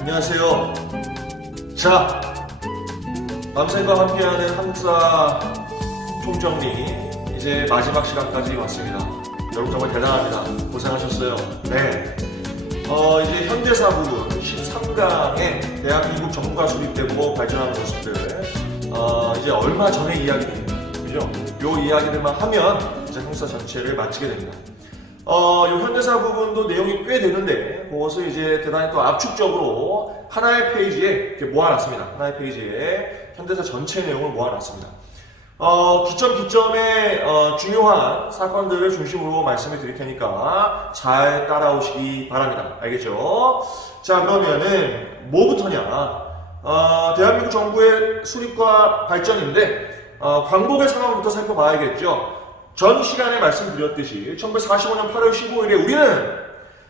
안녕하세요. 자, 남생과 함께하는 한국사 총정리 이제 마지막 시간까지 왔습니다. 여러분 정말 대단합니다. 고생하셨어요. 네. 이제 현대사 부분 13강에 대한민국 정부가 수립되고 발전하는 모습들 이제 얼마 전의 이야기입니다. 그죠? 요 이야기들만 하면 이제 한국사 전체를 마치게 됩니다. 요 현대사 부분도 내용이 꽤 되는데 그것을 이제 대단히 또 압축적으로 하나의 페이지에 이렇게 모아놨습니다. 하나의 페이지에 현대사 전체 내용을 모아놨습니다. 기점에 중요한 사건들을 중심으로 말씀을 드릴 테니까 잘 따라오시기 바랍니다. 알겠죠? 자, 그러면은 뭐부터냐? 대한민국 정부의 수립과 발전인데 광복의 상황부터 살펴봐야겠죠. 전 시간에 말씀드렸듯이 1945년 8월 15일에 우리는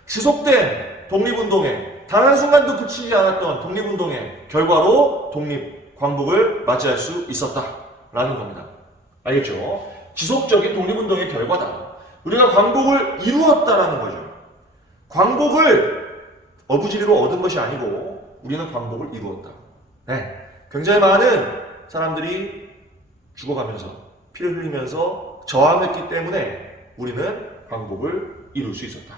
지속된 독립운동에 단 한순간도 그치지 않았던 독립운동의 결과로 독립, 광복을 맞이할 수 있었다라는 겁니다. 알겠죠? 지속적인 독립운동의 결과다. 우리가 광복을 이루었다라는 거죠. 광복을 어부지리로 얻은 것이 아니고 우리는 광복을 이루었다. 네. 굉장히 많은 사람들이 죽어가면서 피를 흘리면서 저항했기 때문에 우리는 광복을 이룰 수 있었다.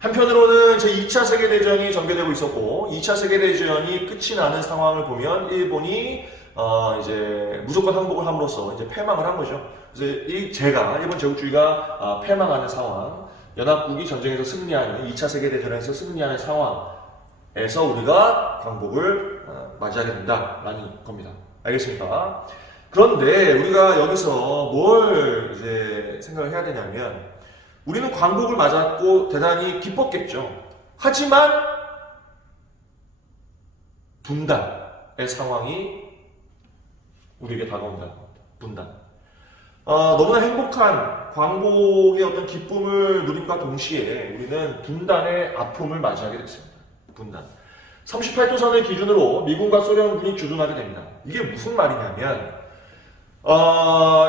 한편으로는 제2차 세계대전이 전개되고 있었고 2차 세계대전이 끝이 나는 상황을 보면 일본이 이제 무조건 항복을 함으로써 이제 패망을 한 거죠. 그래서 일본 제국주의가 패망하는 상황, 연합국이 전쟁에서 승리하는 2차 세계대전에서 승리하는 상황에서 우리가 광복을 맞이하게 된다라는 겁니다. 알겠습니까? 그런데 우리가 여기서 뭘 이제 생각을 해야 되냐면 우리는 광복을 맞았고 대단히 기뻤겠죠. 하지만 분단의 상황이 우리에게 다가온다는 겁니다. 분단. 너무나 행복한 광복의 어떤 기쁨을 누림과 동시에 우리는 분단의 아픔을 맞이하게 됐습니다. 분단. 38도선을 기준으로 미군과 소련군이 주둔하게 됩니다. 이게 무슨 말이냐면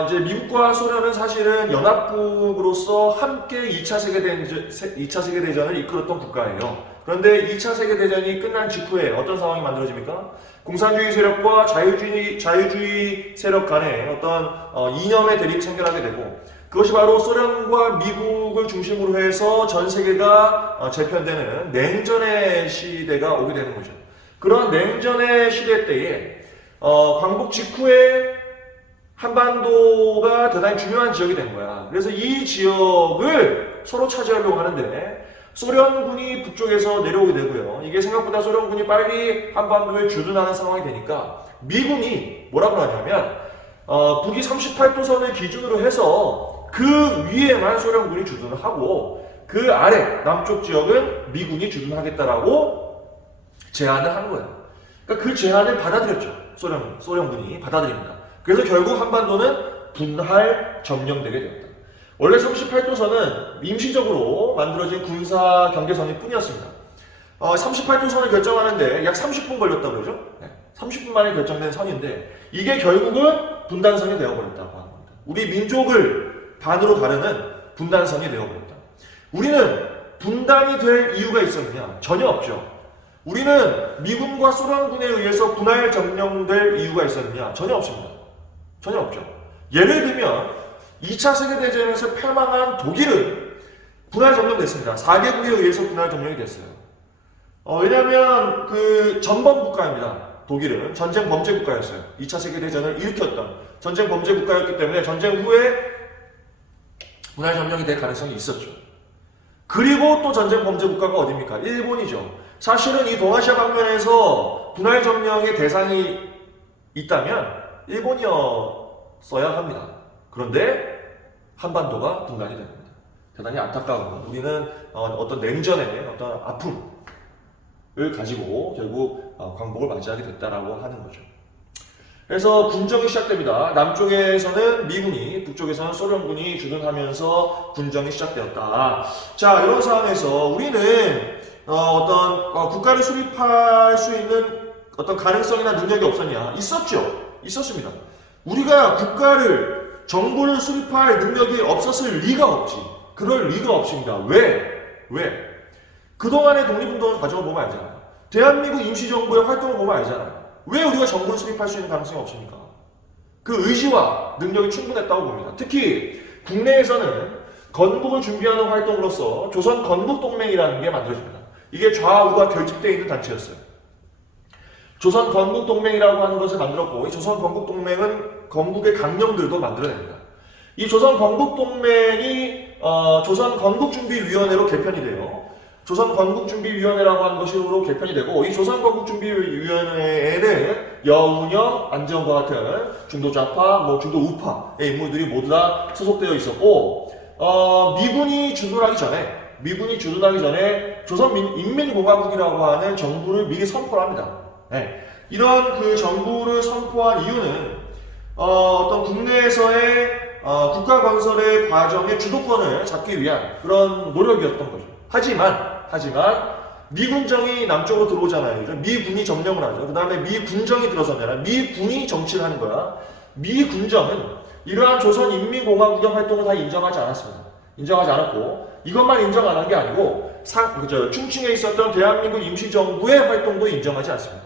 이제 미국과 소련은 사실은 연합국으로서 함께 2차 세계대전을 이끌었던 국가예요. 그런데 2차 세계대전이 끝난 직후에 어떤 상황이 만들어집니까? 공산주의 세력과 자유주의 세력 간에 어떤 이념의 대립이 생겨나게 되고 그것이 바로 소련과 미국을 중심으로 해서 전 세계가 재편되는 냉전의 시대가 오게 되는 거죠. 그런 냉전의 시대 때에 광복 직후에 한반도가 대단히 중요한 지역이 된 거야. 그래서 이 지역을 서로 차지하려고 하는데 소련군이 북쪽에서 내려오게 되고요. 이게 생각보다 소련군이 빨리 한반도에 주둔하는 상황이 되니까 미군이 뭐라고 하냐면 북위 38도선을 기준으로 해서 그 위에만 소련군이 주둔을 하고 그 아래 남쪽 지역은 미군이 주둔하겠다라고 제안을 한 거예요. 그러니까 그 제안을 받아들였죠. 소련군이 받아들입니다. 그래서 결국 한반도는 분할 점령되게 되었다. 원래 38도선은 임시적으로 만들어진 군사 경계선일 뿐이었습니다. 38도선을 결정하는데 약 30분 걸렸다고 그러죠? 네, 30분 만에 결정된 선인데 이게 결국은 분단선이 되어버렸다고 하는 겁니다. 우리 민족을 반으로 가르는 분단선이 되어버렸다. 우리는 분단이 될 이유가 있었느냐? 전혀 없죠. 우리는 미군과 소련군에 의해서 분할 점령될 이유가 있었느냐? 전혀 없습니다. 전혀 없죠. 예를 들면 2차 세계대전에서 패망한 독일은 분할 점령됐습니다. 4개국에 의해서 분할 점령이 됐어요. 왜냐하면 그 전범 국가입니다. 독일은 전쟁 범죄 국가였어요. 2차 세계대전을 일으켰던 전쟁 범죄 국가였기 때문에 전쟁 후에 분할 점령이 될 가능성이 있었죠. 그리고 또 전쟁 범죄 국가가 어디입니까? 일본이죠. 사실은 이 동아시아 방면에서 분할 점령의 대상이 있다면 일본이었어야 합니다. 그런데 한반도가 분단이 됩니다. 대단히 안타까운 우리는 어떤 냉전의 어떤 아픔을 가지고 결국 광복을 맞이하게 됐다라고 하는 거죠. 그래서 군정이 시작됩니다. 남쪽에서는 미군이, 북쪽에서는 소련군이 주둔하면서 군정이 시작되었다. 자, 이런 상황에서 우리는 어떤 국가를 수립할 수 있는 어떤 가능성이나 능력이 없었냐? 있었습니다. 우리가 정부를 수립할 능력이 없었을 리가 없지. 그럴 리가 없습니다. 왜? 그동안의 독립운동 과정을 보면 알잖아요. 대한민국 임시정부의 활동을 보면 알잖아요. 왜 우리가 정부를 수립할 수 있는 가능성이 없습니까? 그 의지와 능력이 충분했다고 봅니다. 특히 국내에서는 건국을 준비하는 활동으로서 조선 건국동맹이라는 게 만들어집니다. 이게 좌우가 결집되어 있는 단체였어요. 조선 건국동맹이라고 하는 것을 만들었고, 이 조선 건국동맹은 건국의 강령들도 만들어냅니다. 이 조선 건국동맹이 조선 건국준비위원회로 개편이 돼요. 조선 건국준비위원회라고 하는 것으로 개편이 되고, 이 조선 건국준비위원회에는 여운형, 안정과 같은 중도 좌파, 중도 우파의 인물들이 모두 다 소속되어 있었고, 미군이 주둔하기 전에 조선인민공화국이라고 하는 정부를 미리 선포를 합니다. 네. 이런 그 정부를 선포한 이유는 어떤 국내에서의 국가 건설의 과정의 주도권을 잡기 위한 그런 노력이었던 거죠. 하지만 미군정이 남쪽으로 들어오잖아요. 미군이 점령을 하죠. 그 다음에 미군정이 들어서면 미군이 정치를 하는 거야. 미군정은 이러한 조선인민공화국의 활동을 다 인정하지 않았습니다. 인정하지 않았고, 이것만 인정 안 한 게 아니고 충칭에 있었던 대한민국 임시정부의 활동도 인정하지 않습니다.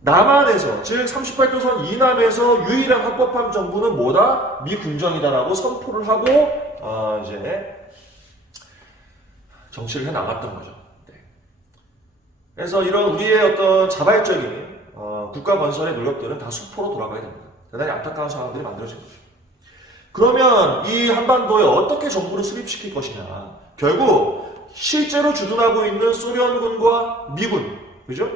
남한에서, 즉 38도선 이남에서 유일한 합법한 정부는 뭐다? 미군정이다라고 선포를 하고 이제 정치를 해 나갔던 거죠. 네. 그래서 이런 우리의 어떤 자발적인 국가 건설의 노력들은 다 수포로 돌아가야 됩니다. 대단히 안타까운 상황들이 만들어진 거죠. 그러면 이 한반도에 어떻게 정부를 수립시킬 것이냐? 결국 실제로 주둔하고 있는 소련군과 미군, 그죠?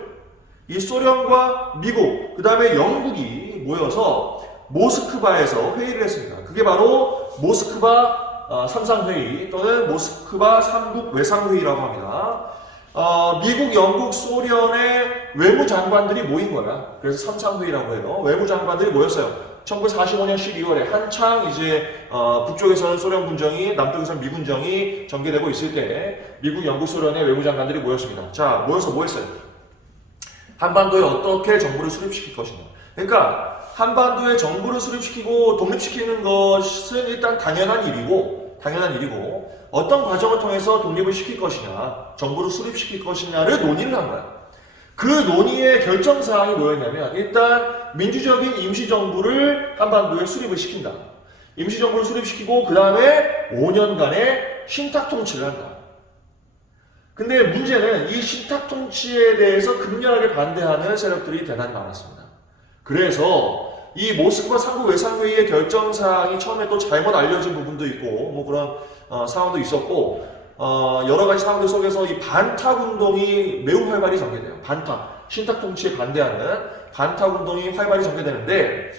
이 소련과 미국, 그 다음에 영국이 모여서 모스크바에서 회의를 했습니다. 그게 바로 모스크바 삼상회의 또는 모스크바 삼국 외상회의라고 합니다. 미국, 영국, 소련의 외무장관들이 모인 거야. 그래서 삼상회의라고 해요. 외무장관들이 모였어요. 1945년 12월에 한창 이제 북쪽에서는 소련 군정이, 남쪽에서는 미군정이 전개되고 있을 때 미국, 영국, 소련의 외무장관들이 모였습니다. 자, 모여서 뭐 했어요? 한반도에 어떻게 정부를 수립시킬 것이냐. 그러니까 한반도에 정부를 수립시키고 독립시키는 것은 일단 당연한 일이고 어떤 과정을 통해서 독립을 시킬 것이냐, 정부를 수립시킬 것이냐를 논의를 한 거야. 그 논의의 결정사항이 뭐였냐면, 일단 민주적인 임시정부를 한반도에 수립을 시킨다. 임시정부를 수립시키고 그 다음에 5년간의 신탁통치를 한다. 근데 문제는 이 신탁통치에 대해서 극렬하게 반대하는 세력들이 대단히 많았습니다. 그래서 이 모스크바 삼국 외상회의의 결정사항이 처음에 또 잘못 알려진 부분도 있고 뭐 그런 상황도 있었고, 여러 가지 상황들 속에서 이 반탁운동이 매우 활발히 전개돼요. 신탁통치에 반대하는 반탁운동이 활발히 전개되는데,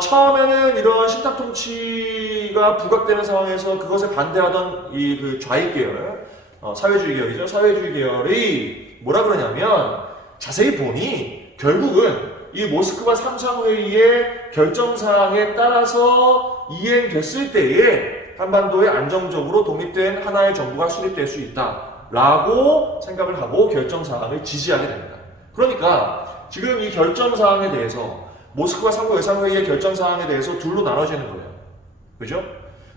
처음에는 이런 신탁통치가 부각되는 상황에서 그것에 반대하던 그 좌익 계열, 사회주의 계열이죠. 사회주의 계열이 뭐라 그러냐면, 자세히 보니 결국은 이 모스크바 삼상회의의 결정사항에 따라서 이행됐을 때에 한반도에 안정적으로 독립된 하나의 정부가 수립될 수 있다라고 생각을 하고 결정사항을 지지하게 됩니다. 그러니까 지금 이 결정사항에 대해서, 모스크바 삼국 외상회의의 결정사항에 대해서 둘로 나눠지는 거예요. 그죠?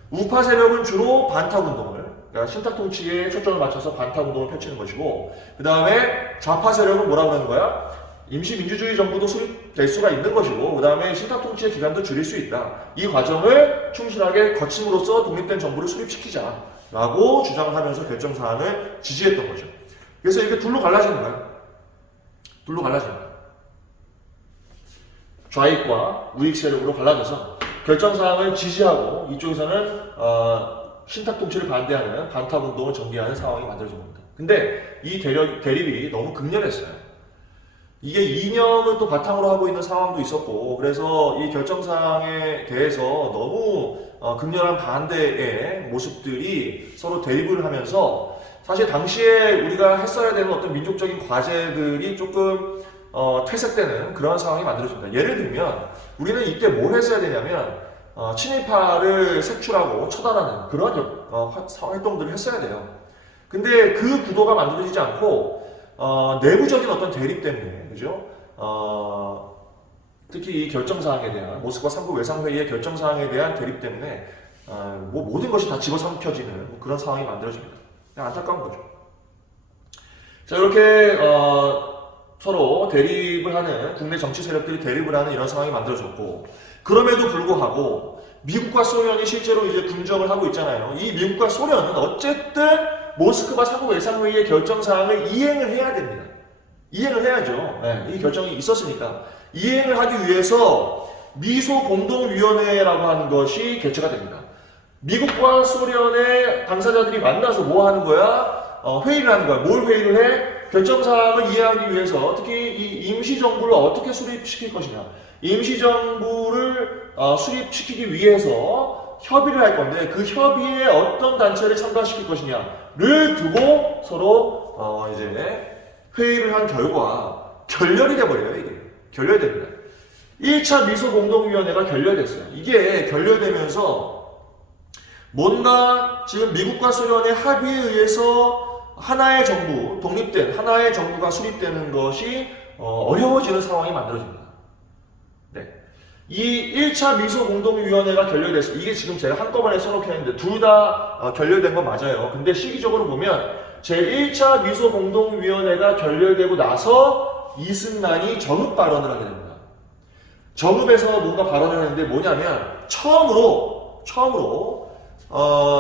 우파 세력은 주로 반탁운동을, 그러니까 신탁통치에 초점을 맞춰서 반탁운동을 펼치는 것이고, 그 다음에 좌파 세력은 뭐라고 하는 거야? 임시민주주의 정부도 수립될 수가 있는 것이고, 그 다음에 신탁통치의 기간도 줄일 수 있다. 이 과정을 충실하게 거침으로써 독립된 정부를 수립시키자라고 주장을 하면서 결정사항을 지지했던 거죠. 그래서 이렇게 둘로 갈라지는 거야. 둘로 갈라지는 거야. 좌익과 우익 세력으로 갈라져서 결정사항을 지지하고 이쪽에서는 신탁통치를 반대하는 반탁운동을 전개하는 상황이 만들어진 겁니다. 근데 이 대립이 너무 극렬했어요. 이게 이념을 또 바탕으로 하고 있는 상황도 있었고, 그래서 이 결정사항에 대해서 너무 극렬한 반대의 모습들이 서로 대립을 하면서, 사실 당시에 우리가 했어야 되는 어떤 민족적인 과제들이 조금 퇴색되는 그런 상황이 만들어집니다. 예를 들면 우리는 이때 뭘 했어야 되냐면 친일파를 색출하고 처단하는 그런 활동들을 했어야 돼요. 근데 그 구도가 만들어지지 않고 내부적인 어떤 대립 때문에, 그죠? 특히 이 결정사항에 대한, 모스크바 삼국 외상회의의 결정사항에 대한 대립 때문에 뭐 모든 것이 다 집어삼켜지는 그런 상황이 만들어집니다. 안타까운 거죠. 자, 이렇게 서로 대립을 하는, 국내 정치 세력들이 대립을 하는 이런 상황이 만들어졌고, 그럼에도 불구하고 미국과 소련이 실제로 이제 분점을 하고 있잖아요. 이 미국과 소련은 어쨌든 모스크바 사국 예상회의의 결정 사항을 이행을 해야 됩니다. 이행을 해야죠. 네, 이 결정이 있었으니까 이행을 하기 위해서 미소 공동위원회라고 하는 것이 개최가 됩니다. 미국과 소련의 당사자들이 만나서 뭐 하는 거야? 회의를 하는 거야. 뭘 회의를 해? 결정사항을 이해하기 위해서 특히 이 임시정부를 어떻게 수립시킬 것이냐. 임시정부를 수립시키기 위해서 협의를 할 건데 그 협의에 어떤 단체를 참가시킬 것이냐를 두고 서로 이제 회의를 한 결과 결렬이 돼버려요. 이게 결렬됩니다. 1차 미소공동위원회가 결렬됐어요. 이게 결렬되면서 뭔가 지금 미국과 소련의 합의에 의해서 하나의 정부, 독립된 하나의 정부가 수립되는 것이 어려워지는 상황이 만들어집니다. 네. 이 1차 미소공동위원회가 결렬됐어요. 이게 지금 제가 한꺼번에 써놓겠는데 둘 다 결렬된 건 맞아요. 근데 시기적으로 보면 제1차 미소공동위원회가 결렬되고 나서 이승만이 정읍 발언을 하게 됩니다. 정읍에서 뭔가 발언을 했는데 뭐냐면 처음으로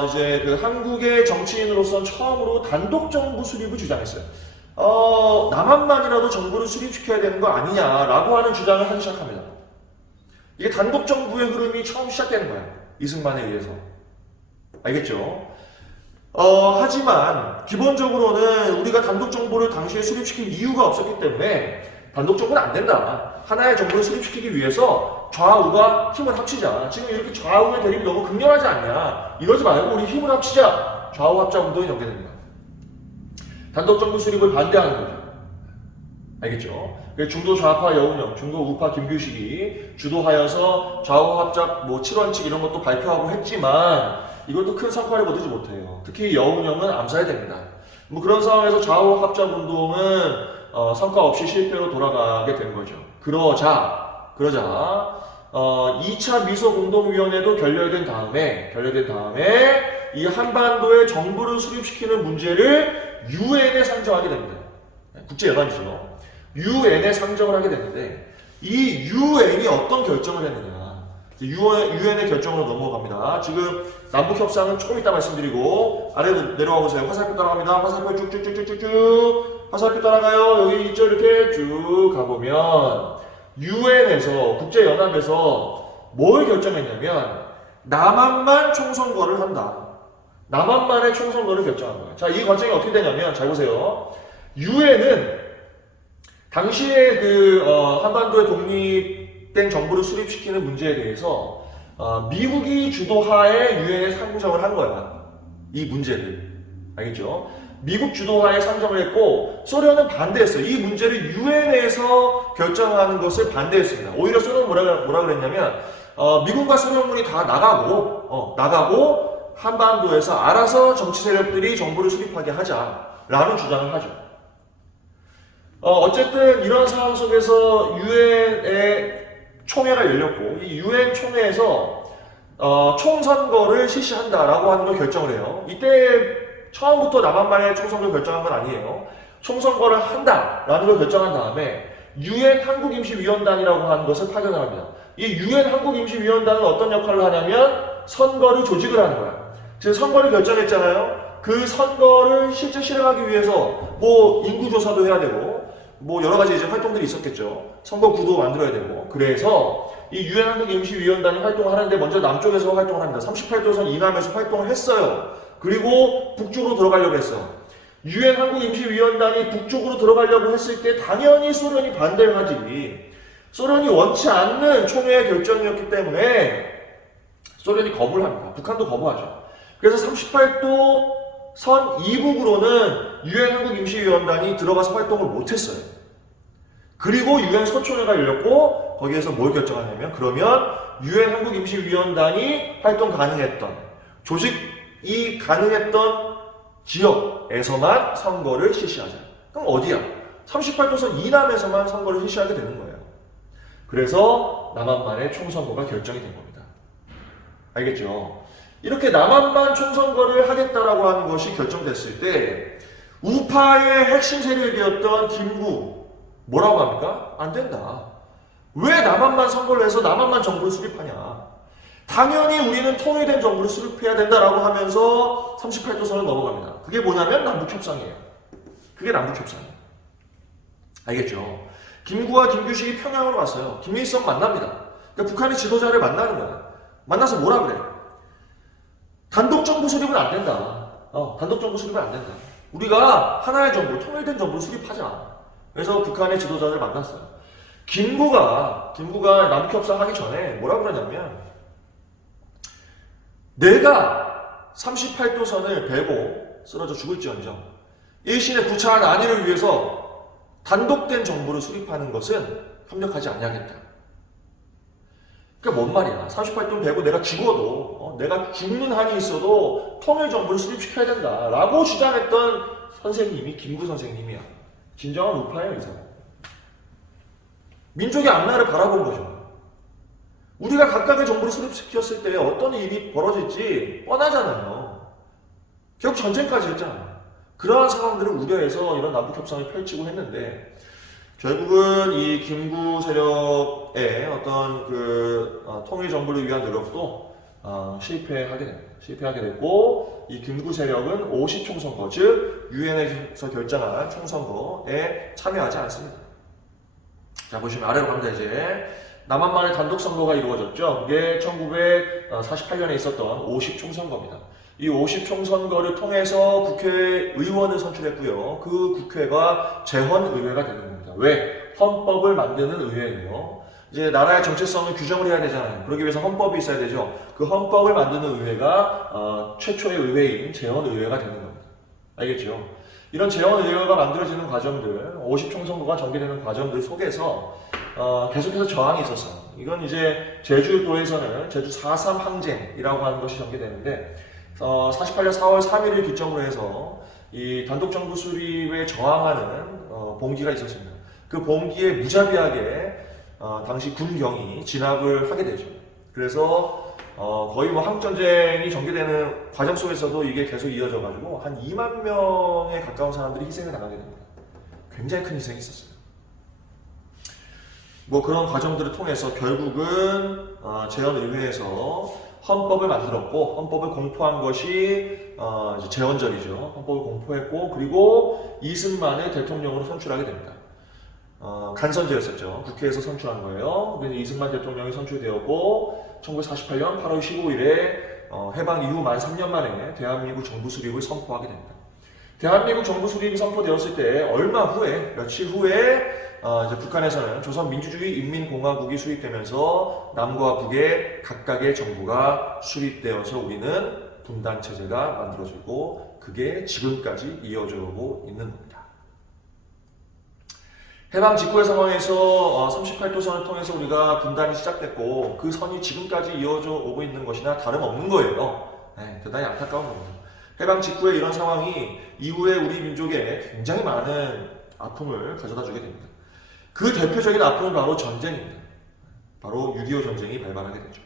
이제 그 한국의 정치인으로서는 처음으로 단독 정부 수립을 주장했어요. 남한만이라도 정부를 수립시켜야 되는 거 아니냐라고 하는 주장을 하기 시작합니다. 이게 단독 정부의 흐름이 처음 시작되는 거예요. 이승만에 의해서. 알겠죠? 하지만 기본적으로는 우리가 단독 정부를 당시에 수립시킬 이유가 없었기 때문에 단독 정부는 안 된다. 하나의 정부를 수립시키기 위해서 좌우가 힘을 합치자. 지금 이렇게 좌우의 대립이 너무 극렬하지 않냐. 이러지 말고 우리 힘을 합치자. 좌우 합작 운동이 연계됩니다. 단독 정부 수립을 반대하는 거죠. 알겠죠? 중도 좌파 여운형, 중도 우파 김규식이 주도하여서 좌우 합작 7원칙 이런 것도 발표하고 했지만 이것도 큰 성과를 거두지 못해요. 특히 여운형은 암살이 됩니다. 그런 상황에서 좌우 합작 운동은 성과 없이 실패로 돌아가게 된 거죠. 그러자 2차 미소공동위원회도 결렬된 다음에 이 한반도의 정부를 수립시키는 문제를 유엔에 상정하게 됩니다. 국제연합이죠. 유엔에 상정을 하게 됐는데 이 유엔이 어떤 결정을 했느냐. 유엔의 결정으로 넘어갑니다. 지금 남북협상은 조금 이따 말씀드리고 아래로 내려가 보세요. 화살표 따라갑니다. 화살표 쭉쭉쭉쭉쭉 화살표 따라가요. 여기 있죠. 이렇게 쭉 가보면 유엔에서 국제연합에서 뭘 결정했냐면 남한만 총선거를 한다. 남한만의 총선거를 결정한 거예요. 자, 이 과정이 어떻게 되냐면 잘 보세요. 유엔은 당시에 한반도의 독립된 정부를 수립시키는 문제에 대해서 미국이 주도하에 유엔에 상정을 한 거야. 이 문제를. 알겠죠? 미국 주도하에 상정을 했고 소련은 반대했어요. 이 문제를 유엔에서 결정하는 것을 반대했습니다. 오히려 소련은 뭐라 그랬냐면 미군과 소련군이 다 나가고 한반도에서 알아서 정치 세력들이 정부를 수립하게 하자라는 주장을 하죠. 어쨌든 이런 상황 속에서 유엔의 총회가 열렸고 이 유엔 총회에서 총선거를 실시한다라고 하는 걸 결정을 해요. 이때 처음부터 남한만의 총선거를 결정한 건 아니에요. 총선거를 한다라는 걸 결정한 다음에 유엔 한국임시위원단이라고 하는 것을 파견을 합니다. 이 유엔 한국임시위원단은 어떤 역할을 하냐면 선거를 조직을 하는 거야. 지금 선거를 결정했잖아요. 그 선거를 실제 실행하기 위해서 인구조사도 해야 되고 여러 가지 이제 활동들이 있었겠죠. 선거구도 만들어야 되고. 그래서 이 유엔 한국임시위원단이 활동을 하는데 먼저 남쪽에서 활동을 합니다. 38도선 이남에서 활동을 했어요. 그리고 북쪽으로 들어가려고 했어. 유엔 한국임시위원단이 북쪽으로 들어가려고 했을 때 당연히 소련이 반대를 하지. 소련이 원치 않는 총회의 결정이었기 때문에 소련이 거부를 합니다. 북한도 거부하죠. 그래서 38도 선 이북으로는 유엔 한국임시위원단이 들어가서 활동을 못했어요. 그리고 유엔 소총회가 열렸고 거기에서 뭘 결정하냐면 그러면 유엔 한국임시위원단이 활동 가능했던 조직이 가능했던 지역에서만 선거를 실시하자. 그럼 어디야? 38도선 이남에서만 선거를 실시하게 되는 거예요. 그래서 남한만의 총선거가 결정이 된 겁니다. 알겠죠? 이렇게 남한만 총선거를 하겠다라고 하는 것이 결정됐을 때 우파의 핵심 세력이었던 김구 뭐라고 합니까? 안 된다. 왜 남한만 선거를 해서 남한만 정부를 수립하냐? 당연히 우리는 통일된 정부를 수립해야 된다라고 하면서 38도선을 넘어갑니다. 그게 뭐냐면 남북협상이에요. 그게 남북협상이에요. 알겠죠? 김구와 김규식이 평양으로 왔어요. 김일성 만납니다. 그러니까 북한의 지도자를 만나는 거야. 만나서 뭐라 그래? 단독 정부 수립은 안 된다. 단독 정부 수립은 안 된다. 우리가 하나의 정부, 통일된 정부를 수립하자. 그래서 북한의 지도자를 만났어요. 김구가 남북협상 하기 전에 뭐라 그러냐면 내가 38도선을 베고 쓰러져 죽을지언정 일신의 구차한 안위를 위해서 단독된 정부를 수립하는 것은 협력하지 아니하겠다. 그러니까 뭔 말이야. 38돈 베고 내가 죽어도 내가 죽는 한이 있어도 통일 정부를 수립시켜야 된다라고 주장했던 선생님이 김구 선생님이야. 진정한 우파예요, 이 사람. 민족의 앞날을 바라본 거죠. 우리가 각각의 정부를 수립시켰을 때 어떤 일이 벌어질지 뻔하잖아요. 결국 전쟁까지 했잖아요. 그러한 상황들을 우려해서 이런 남북협상을 펼치고 했는데 결국은 이 김구 세력의 어떤 통일 정부를 위한 노력도 실패하게 됩니다. 실패하게 됐고 이 김구 세력은 50총선거 즉 유엔에서 결정한 총선거에 참여하지 않습니다. 자 보시면 아래로 갑니다. 이제 남한만의 단독 선거가 이루어졌죠. 그게 1948년에 있었던 50총선거입니다. 이 50총선거를 통해서 국회의원을 선출했고요. 그 국회가 재헌의회가 되는 겁니다. 왜? 헌법을 만드는 의회예요. 이제 나라의 정체성을 규정을 해야 되잖아요. 그러기 위해서 헌법이 있어야 되죠. 그 헌법을 만드는 의회가 최초의 의회인 재헌의회가 되는 겁니다. 알겠죠? 이런 재헌의회가 만들어지는 과정들, 50총선거가 전개되는 과정들 속에서 계속해서 저항이 있었어요. 이건 이제 제주도에서는 제주 4.3 항쟁이라고 하는 것이 전개되는데 48년 4월 3일을 기점으로 해서 이 단독정부 수립에 저항하는 봉기가 있었습니다. 그 봉기에 무자비하게 당시 군경이 진압을 하게 되죠. 그래서 거의 뭐 한국전쟁이 전개되는 과정 속에서도 이게 계속 이어져가지고 한 2만 명에 가까운 사람들이 희생을 당하게 됩니다. 굉장히 큰 희생이 있었어요. 뭐 그런 과정들을 통해서 결국은 재헌의회에서 헌법을 만들었고 헌법을 공포한 것이 이제 재헌절이죠. 헌법을 공포했고 그리고 이승만을 대통령으로 선출하게 됩니다. 간선제였었죠. 국회에서 선출한 거예요. 그래서 이승만 대통령이 선출되었고 1948년 8월 15일에 해방 이후 만 3년 만에 대한민국 정부 수립을 선포하게 됩니다. 대한민국 정부 수립이 선포되었을 때 얼마 후에 며칠 후에 이제 북한에서는 조선민주주의 인민공화국이 수립되면서 남과 북의 각각의 정부가 수립되어서 우리는 분단체제가 만들어지고 그게 지금까지 이어져 오고 있는 겁니다. 해방 직후의 상황에서 38도선을 통해서 우리가 분단이 시작됐고 그 선이 지금까지 이어져 오고 있는 것이나 다름없는 거예요. 대단히 안타까운 겁니다. 해방 직후의 이런 상황이 이후에 우리 민족에 굉장히 많은 아픔을 가져다 주게 됩니다. 그 대표적인 아픔은 바로 전쟁입니다. 바로 6.25 전쟁이 발발하게 되죠.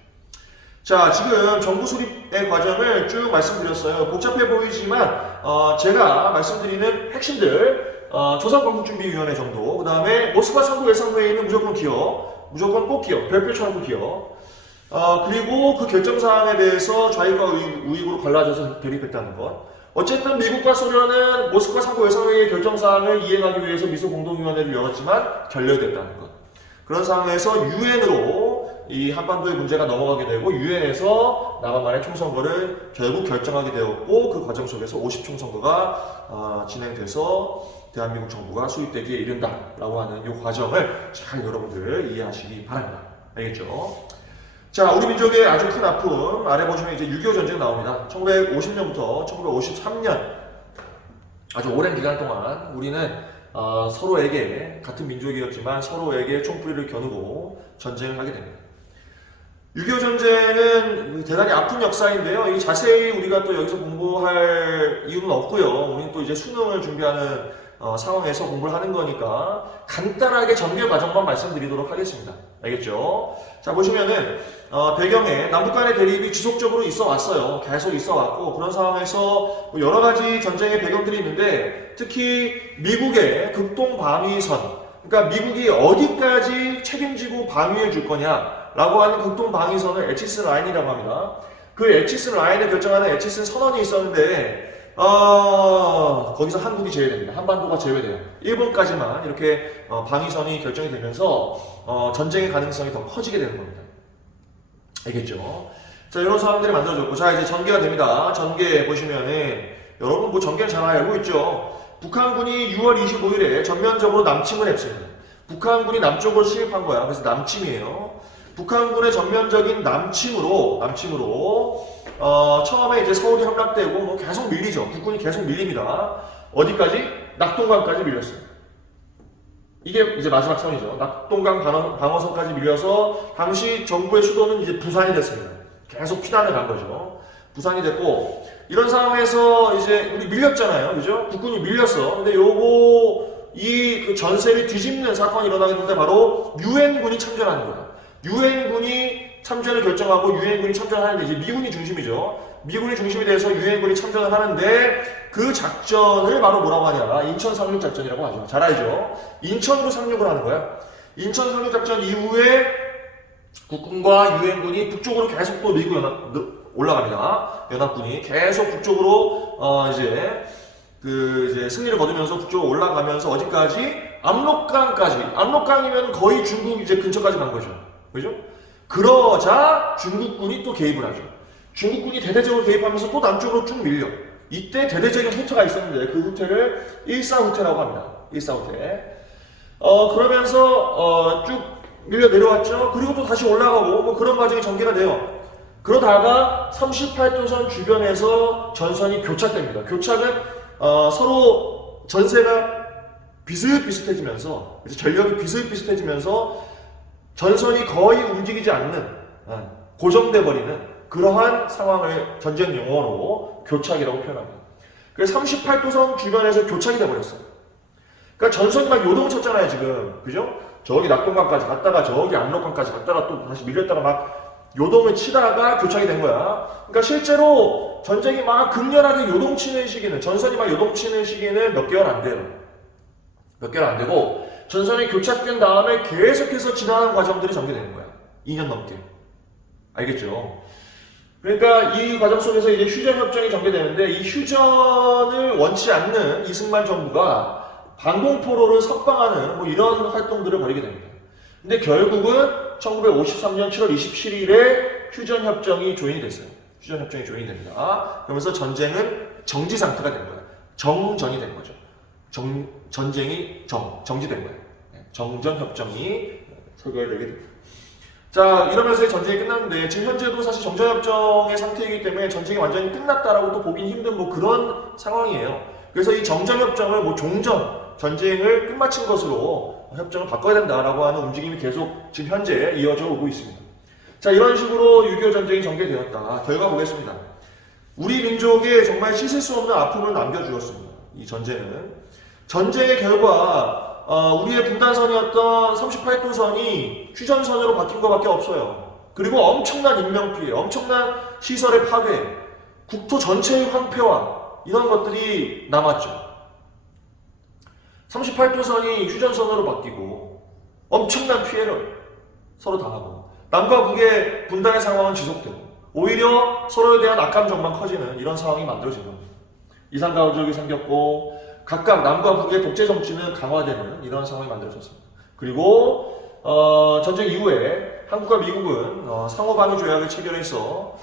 자, 지금 정부 수립의 과정을 쭉 말씀드렸어요. 복잡해 보이지만 제가 말씀드리는 핵심들 조선건국준비위원회 정도, 그 다음에 모스크바 상부예상회의는 무조건 기억, 무조건 꼭 기억, 별표처럼 꼭 기억, 그리고 그 결정사항에 대해서 좌익과 우익으로 갈라져서 대립했다는 것. 어쨌든 미국과 소련은 모스크바 상부예상회의의 결정사항을 이행하기 위해서 미소 공동위원회를 열었지만 결렬됐다는 것. 그런 상황에서 유엔으로 이 한반도의 문제가 넘어가게 되고 유엔에서 남한만의 총선거를 결국 결정하게 되었고 그 과정 속에서 50총선거가 진행돼서 대한민국 정부가 수립되기에 이른다라고 하는 이 과정을 잘 여러분들 이해하시기 바랍니다. 알겠죠? 자, 우리 민족의 아주 큰 아픔 아래 보시면 이제 6.25 전쟁 나옵니다. 1950년부터 1953년 아주 오랜 기간 동안 우리는 서로에게 같은 민족이었지만 서로에게 총뿌리를 겨누고 전쟁을 하게 됩니다. 6.25 전쟁은 대단히 아픈 역사인데요. 이 자세히 우리가 또 여기서 공부할 이유는 없고요. 우리는 또 이제 수능을 준비하는 상황에서 공부를 하는 거니까 간단하게 전개 과정만 말씀드리도록 하겠습니다. 알겠죠? 자, 보시면은 배경에 남북 간의 대립이 지속적으로 있어 왔어요. 계속 있어 왔고, 그런 상황에서 뭐 여러 가지 전쟁의 배경들이 있는데, 특히 미국의 극동 방위선, 그러니까 미국이 어디까지 책임지고 방위해 줄 거냐라고 하는 극동 방위선을 에치슨 라인이라고 합니다. 그 에치슨 라인을 결정하는 에치슨 선언이 있었는데, 거기서 한국이 제외됩니다. 한반도가 제외돼요. 일본까지만 이렇게 방위선이 결정이 되면서 전쟁의 가능성이 더 커지게 되는 겁니다. 알겠죠? 자, 이런 상황들이 만들어졌고, 자, 이제 전개가 됩니다. 전개 보시면은 여러분 뭐 전개는 잘 알고 있죠? 북한군이 6월 25일에 전면적으로 남침을 했습니다. 북한군이 남쪽으로 침입한 거야. 그래서 남침이에요. 북한군의 전면적인 남침으로 처음에 이제 서울이 함락되고 뭐 계속 밀리죠. 국군이 계속 밀립니다. 어디까지? 낙동강까지 밀렸어요. 이게 이제 마지막 선이죠. 낙동강 방어선까지 밀려서 당시 정부의 수도는 이제 부산이 됐습니다. 계속 피난을 간 거죠. 부산이 됐고, 이런 상황에서 이제 우리 밀렸잖아요. 그죠? 국군이 밀렸어. 근데 그 전세를 뒤집는 사건이 일어나는데 바로 유엔군이 참전하는 거야. 유엔군이 참전을 결정하고 유엔군이 참전하는데 이제 미군이 중심이죠. 미군이 중심이 돼서 유엔군이 참전을 하는데 그 작전을 바로 뭐라고 하냐? 인천 상륙 작전이라고 하죠. 잘 알죠? 인천으로 상륙을 하는 거야. 인천 상륙 작전 이후에 국군과 유엔군이 북쪽으로 계속 또 밀고 올라갑니다. 연합군이 계속 북쪽으로 이제 승리를 거두면서 북쪽으로 올라가면서 어디까지? 압록강까지. 압록강이면 거의 중국 이제 근처까지 간 거죠. 그죠? 그러자 중국군이 또 개입을 하죠. 중국군이 대대적으로 개입하면서 또 남쪽으로 쭉 밀려. 이때 대대적인 후퇴가 있었는데 그 후퇴를 일사후퇴라고 합니다. 일사후퇴. 그러면서 쭉 밀려 내려왔죠. 그리고 또 다시 올라가고 뭐 그런 과정이 전개가 돼요. 그러다가 38도선 주변에서 전선이 교착됩니다. 교착은 서로 전세가 비슷비슷해지면서 전력이 비슷비슷해지면서 전선이 거의 움직이지 않는 고정돼 버리는 그러한 상황을 전쟁 용어로 교착이라고 표현합니다. 그래서 38도선 주변에서 교착이 돼 버렸어요. 그러니까 전선이 막 요동을 쳤잖아요, 지금. 그죠? 저기 낙동강까지 갔다가 저기 압록강까지 갔다가 또 다시 밀렸다가 막 요동을 치다가 교착이 된 거야. 그러니까 실제로 전쟁이 막 극렬하게 요동치는 시기는, 전선이 막 요동치는 시기는 몇 개월 안 돼요. 몇 개월 안 되고, 전선이 교착된 다음에 계속해서 지나가는 과정들이 전개되는 거야. 2년 넘게. 알겠죠? 그러니까 이 과정 속에서 이제 휴전협정이 전개되는데, 이 휴전을 원치 않는 이승만 정부가 방공포로를 석방하는 뭐 이런 활동들을 벌이게 됩니다. 근데 결국은 1953년 7월 27일에 휴전협정이 조인이 됐어요. 휴전협정이 조인이 됩니다. 그러면서 전쟁은 정지 상태가 된 거야. 정전이 된 거죠. 전쟁이 정지된 거예요. 정전협정이 설계되게 됩니다. 자, 이러면서 전쟁이 끝났는데 지금 현재도 사실 정전협정의 상태이기 때문에 전쟁이 완전히 끝났다라고 또 보긴 힘든 뭐 그런 상황이에요. 그래서 이 정전협정을 뭐 전쟁을 끝마친 것으로 협정을 바꿔야 된다라고 하는 움직임이 계속 지금 현재 이어져 오고 있습니다. 자, 이런 식으로 6.25 전쟁이 전개되었다. 결과 보겠습니다. 우리 민족에 정말 씻을 수 없는 아픔을 남겨주었습니다. 이 전쟁의 결과 우리의 분단선이었던 38도선이 휴전선으로 바뀐 것밖에 없어요. 그리고 엄청난 인명피해, 엄청난 시설의 파괴, 국토 전체의 황폐화 이런 것들이 남았죠. 38도선이 휴전선으로 바뀌고 엄청난 피해를 서로 당하고 남과 북의 분단의 상황은 지속되고 오히려 서로에 대한 악감정만 커지는 이런 상황이 만들어진 겁니다. 이산가족이 생겼고 각각 남과 북의 독재 정치는 강화되는 이런 상황이 만들어졌습니다. 그리고 전쟁 이후에 한국과 미국은 상호방위 조약을 체결해서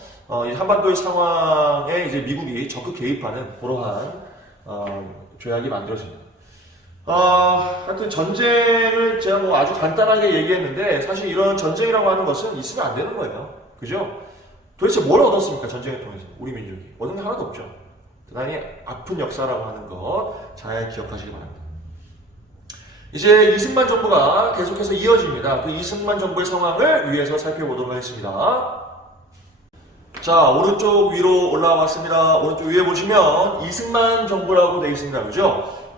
이 한반도의 상황에 이제 미국이 적극 개입하는 그러한 조약이 만들어집니다. 하여튼 전쟁을 제가 뭐 아주 간단하게 얘기했는데 사실 이런 전쟁이라고 하는 것은 있으면 안 되는 거예요. 그죠? 도대체 뭘 얻었습니까? 전쟁을 통해서 우리 민족이 얻은 게 하나도 없죠. 대단히 아픈 역사라고 하는 것 잘 기억하시기 바랍니다. 이제 이승만 정부가 계속해서 이어집니다. 그 이승만 정부의 상황을 위해서 살펴보도록 하겠습니다. 자, 오른쪽 위로 올라왔습니다. 오른쪽 위에 보시면 이승만 정부라고 되어 있습니다. 그죠?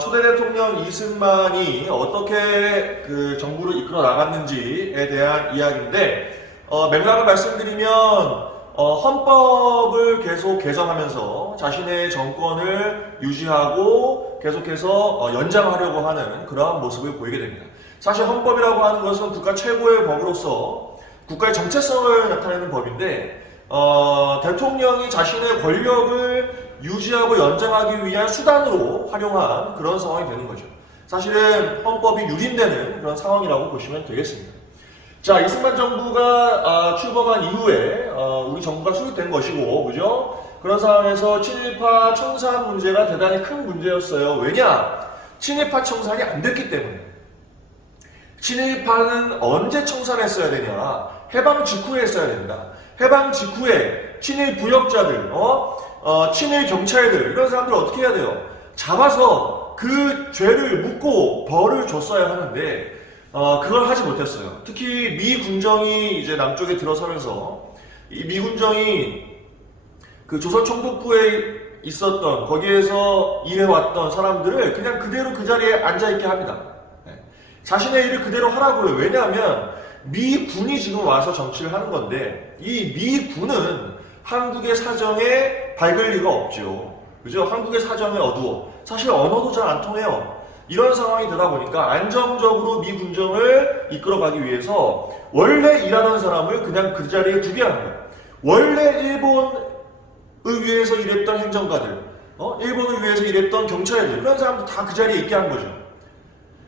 초대 대통령 이승만이 어떻게 그 정부를 이끌어 나갔는지에 대한 이야기인데, 맥락을 말씀드리면, 헌법을 계속 개정하면서 자신의 정권을 유지하고 계속해서 연장하려고 하는 그러한 모습을 보이게 됩니다. 사실 헌법이라고 하는 것은 국가 최고의 법으로서 국가의 정체성을 나타내는 법인데, 대통령이 자신의 권력을 유지하고 연장하기 위한 수단으로 활용한 그런 상황이 되는 거죠. 사실은 헌법이 유린되는 그런 상황이라고 보시면 되겠습니다. 자, 이승만 정부가 출범한 이후에 우리 정부가 수립된 것이고, 그죠? 그런 상황에서 친일파 청산 문제가 대단히 큰 문제였어요. 왜냐? 친일파 청산이 안 됐기 때문에. 친일파는 언제 청산했어야 되냐? 해방 직후에 했어야 된다. 해방 직후에 친일 부역자들, 친일 경찰들, 이런 사람들 어떻게 해야 돼요? 잡아서 그 죄를 묻고 벌을 줬어야 하는데, 그걸 하지 못했어요. 특히 미 군정이 이제 남쪽에 들어서면서, 이 미 군정이 그 조선 총독부에 있었던, 거기에서 일해왔던 사람들을 그냥 그대로 그 자리에 앉아있게 합니다. 자신의 일을 그대로 하라고 그래요. 왜냐하면 미군이 지금 와서 정치를 하는 건데, 이 미군은 한국의 사정에 밝을 리가 없죠. 그죠? 한국의 사정에 어두워. 사실 언어도 잘 안 통해요. 이런 상황이 되다 보니까 안정적으로 미군정을 이끌어가기 위해서 원래 일하던 사람을 그냥 그 자리에 두게 하는 거예요. 원래 일본을 위해서 일했던 행정가들, 일본을 위해서 일했던 경찰들, 그런 사람들 다 그 자리에 있게 한 거죠.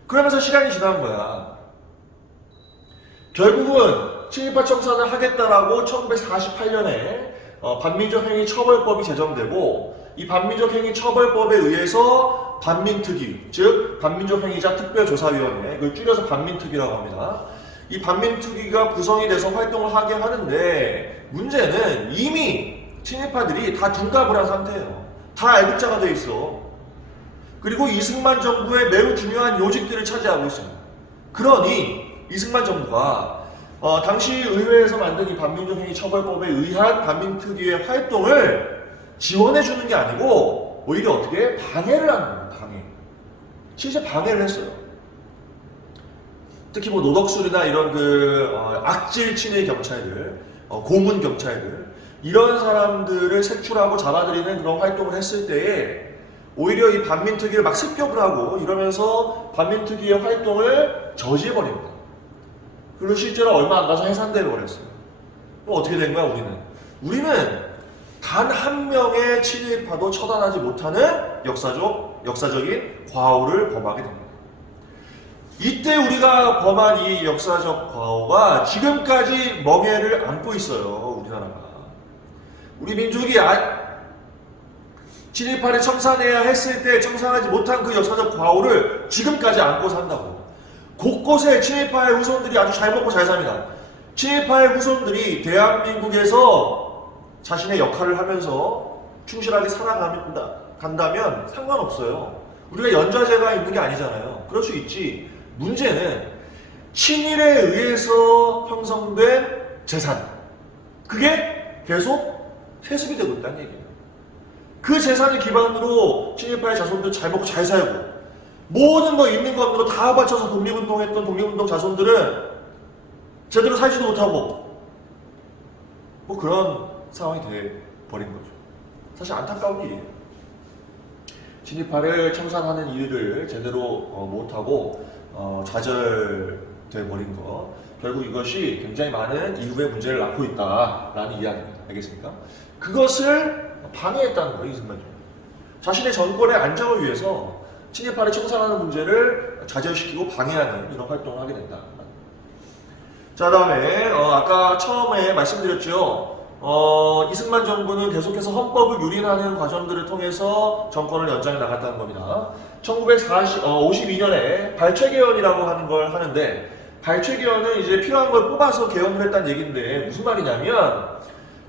그러면서 시간이 지난 거야. 결국은 친일파 청산을 하겠다라고 1948년에 반민족 행위 처벌법이 제정되고, 이 반민족 행위 처벌법에 의해서 반민특위, 즉 반민족 행위자 특별조사위원회, 그걸 줄여서 반민특위라고 합니다. 이 반민특위가 구성이 돼서 활동을 하게 하는데, 문제는 이미 친일파들이 다 둔갑을 한 상태예요. 다 애국자가 돼 있어. 그리고 이승만 정부의 매우 중요한 요직들을 차지하고 있습니다. 그러니 이승만 정부가 당시 의회에서 만든 이 반민족 행위 처벌법에 의한 반민특위의 활동을 지원해주는 게 아니고 오히려 어떻게 방해를 하는 거예요. 방해. 실제 방해를 했어요. 특히 뭐 노덕술이나 이런 악질 친일 경찰들, 고문 경찰들, 이런 사람들을 색출하고 잡아들이는 그런 활동을 했을 때에 오히려 이 반민특위를 막 습격을 하고 이러면서 반민특위의 활동을 저지해버립니다. 그리고 실제로 얼마 안 가서 해산돼 버렸어요. 그럼 어떻게 된 거야, 우리는? 우리는 단 한 명의 친일파도 처단하지 못하는 역사적인 과오를 범하게 됩니다. 이때 우리가 범한 이 역사적 과오가 지금까지 멍해를 안고 있어요, 우리나라가. 우리 민족이 친일파를 청산해야 했을 때 청산하지 못한 그 역사적 과오를 지금까지 안고 산다고. 곳곳에 친일파의 후손들이 아주 잘 먹고 잘 삽니다. 친일파의 후손들이 대한민국에서 자신의 역할을 하면서 충실하게 살아간다면 상관없어요. 우리가 연좌제가 있는 게 아니잖아요. 그럴 수 있지. 문제는 친일에 의해서 형성된 재산, 그게 계속 세습이 되고 있다는 얘기예요. 그 재산을 기반으로 친일파의 자손들 잘 먹고 잘 살고, 모든 거 있는 거 없는 거 다 바쳐서 독립운동했던 독립운동 자손들은 제대로 살지도 못하고 뭐 그런 상황이 돼버린 거죠. 사실 안타까운 일이에요. 친일파를 청산하는 일을 제대로 못하고 좌절돼 버린 거, 결국 이것이 굉장히 많은 이후의 문제를 낳고 있다라는 이야기입니다. 알겠습니까? 그것을 방해했다는 거예요, 이승만 정부. 자신의 정권의 안정을 위해서 친일파를 청산하는 문제를 좌절시키고 방해하는 이런 활동을 하게 된다. 자, 다음에 아까 처음에 말씀드렸죠. 이승만 정부는 계속해서 헌법을 유린하는 과정들을 통해서 정권을 연장해 나갔다는 겁니다. 1952년에 발췌개헌이라고 하는 걸 하는데, 발췌개헌은 이제 필요한 걸 뽑아서 개헌을 했다는 얘기인데, 무슨 말이냐면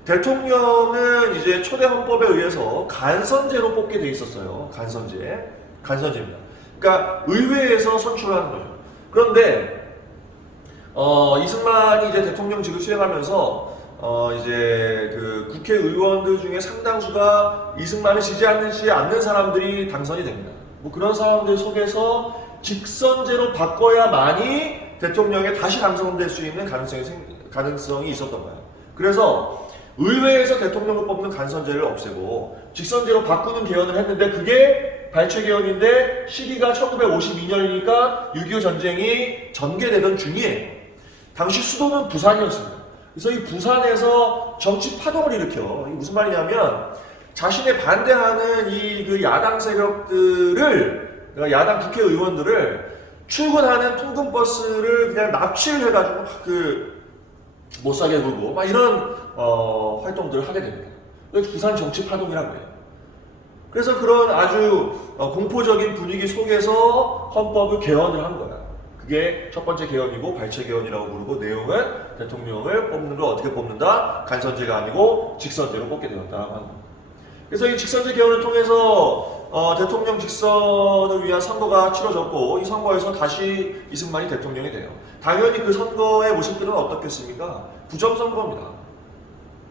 대통령은 이제 초대 헌법에 의해서 간선제로 뽑게 돼 있었어요. 간선제입니다. 그러니까 의회에서 선출하는 거죠. 그런데 이승만이 이제 대통령직을 수행하면서 이제 그 국회의원들 중에 상당수가 이승만을 지지하지 않는 사람들이 당선이 됩니다. 뭐 그런 상황들 속에서 직선제로 바꿔야만이 대통령에 다시 당선될 수 있는 가능성이 있었던 거예요. 그래서 의회에서 대통령을 뽑는 간선제를 없애고 직선제로 바꾸는 개헌을 했는데 그게 발췌 개헌인데 시기가 1952년이니까 6.25 전쟁이 전개되던 중이에요. 당시 수도는 부산이었습니다. 그래서 이 부산에서 정치 파동을 일으켜. 이게 무슨 말이냐면 자신에 반대하는 이 그 야당 세력들을, 그러니까 야당 국회의원들을 출근하는 통근버스를 그냥 납치를 해가지고 못 사게 굴고 막 이런 활동들을 하게 됩니다. 부산 정치 파동이라고 해요. 그래서 그런 아주 공포적인 분위기 속에서 헌법을 개헌을 한 거야. 그게 첫 번째 개헌이고 발췌 개헌이라고 부르고 내용은 대통령을 뽑는 걸 어떻게 뽑는다? 간선제가 아니고 직선제로 뽑게 되었다 하는 거예요. 그래서 이 직선제 개헌을 통해서 대통령 직선을 위한 선거가 치러졌고 이 선거에서 다시 이승만이 대통령이 돼요. 당연히 그 선거의 모습들은 어떻겠습니까? 부정선거입니다.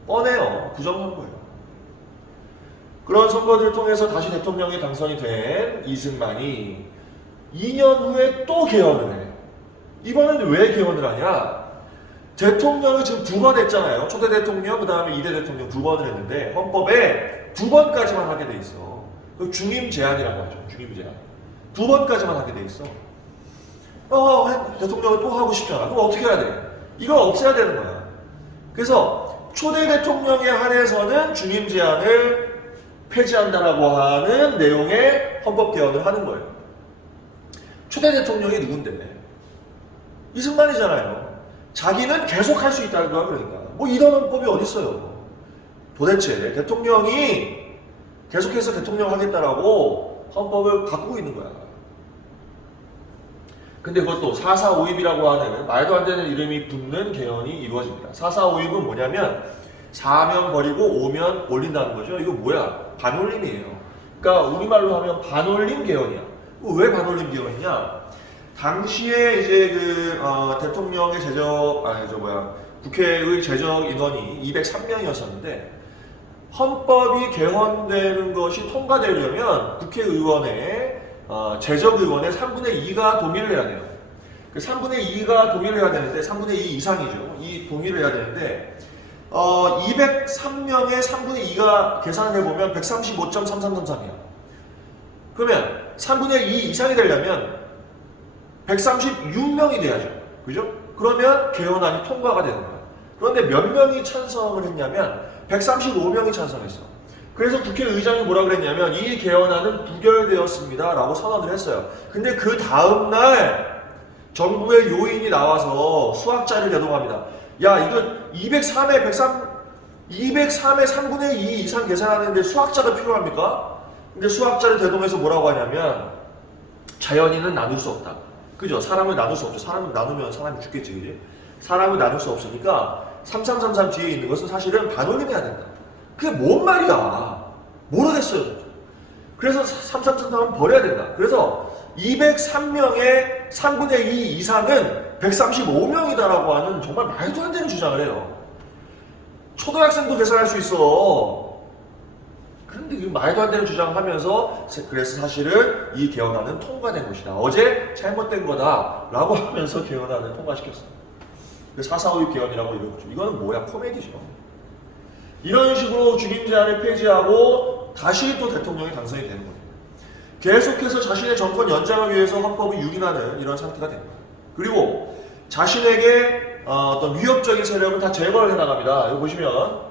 뻔해요. 부정선거예요. 그런 선거들을 통해서 다시 대통령이 당선이 된 이승만이 2년 후에 또 개헌을 해. 이번엔 왜 개헌을 하냐? 대통령을 지금 2번 했잖아요. 초대 대통령, 그 다음에 2대 대통령 2번을 했는데 헌법에 2번까지만 하게 돼 있어. 중임 제한이라고 하죠. 중임 제한. 2번까지만 하게 돼 있어. 대통령을 또 하고 싶잖아. 그럼 어떻게 해야 돼? 이걸 없애야 되는 거야. 그래서 초대 대통령에 한해서는 중임 제한을 폐지한다라고 하는 내용의 헌법 개헌을 하는 거예요. 초대 대통령이 누군데? 이승만이잖아요. 자기는 계속 할 수 있다는 거야. 그러니까 뭐 이런 헌법이 어디 있어요? 도대체 대통령이 계속해서 대통령 하겠다라고 헌법을 바꾸고 있는 거야. 근데 그것도 4.4.5입이라고 하는 말도 안 되는 이름이 붙는 개헌이 이루어집니다. 4.4.5입은 뭐냐면 4면 버리고 5면 올린다는 거죠. 이거 뭐야? 반올림이에요. 그러니까 우리말로 하면 반올림 개헌이야. 왜 반올림 개헌이냐? 당시에 이제 대통령의 국회의 제적 인원이 203명이었었는데 헌법이 개헌되는 것이 통과되려면 국회의원의 제적 의원의 3분의 2가 동의를 해야 돼요. 그 3분의 2가 동의를 해야 되는데 3분의 2 이상이죠. 이 동의를 해야 되는데 203명의 3분의 2가 계산을 해보면 135.3333이야. 그러면 3분의 2 이상이 되려면 136명이 돼야죠. 그죠? 그러면 개헌안이 통과가 되는 거야. 그런데 몇 명이 찬성을 했냐면 135명이 찬성했어. 그래서 국회의장이 뭐라 그랬냐면 이 개헌안은 부결되었습니다 라고 선언을 했어요. 근데 그 다음날 정부의 요인이 나와서 수학자를 대동합니다. 야, 이거 203의 3분의 2 이상 계산하는데 수학자가 필요합니까? 근데 수학자를 대동해서 뭐라고 하냐면 자연인은 나눌 수 없다. 그죠? 사람을 나눌 수 없죠. 사람을 나누면 사람이 죽겠지, 그지? 사람을 나눌 수 없으니까 3333 뒤에 있는 것은 사실은 반올림해야 된다. 그게 뭔 말이야? 모르겠어요. 그래서 3333은 버려야 된다. 그래서 203명의 3분의 2 이상은 135명이다라고 하는 정말 말도 안 되는 주장을 해요. 초등학생도 계산할 수 있어. 그런데 말도 안 되는 주장을 하면서 그래서 사실은 이 개헌안은 통과된 것이다. 어제 잘못된 거다 라고 하면서 개헌안을 통과시켰어요. 4.4.5입 개헌이라고 이러죠. 이거는 뭐야? 코미디죠. 이런 식으로 중임 제한을 폐지하고 다시 또 대통령이 당선이 되는 거예요. 계속해서 자신의 정권 연장을 위해서 헌법을 유린하는 이런 상태가 됩니다. 그리고 자신에게 어떤 위협적인 세력을 다 제거를 해나갑니다. 여기 보시면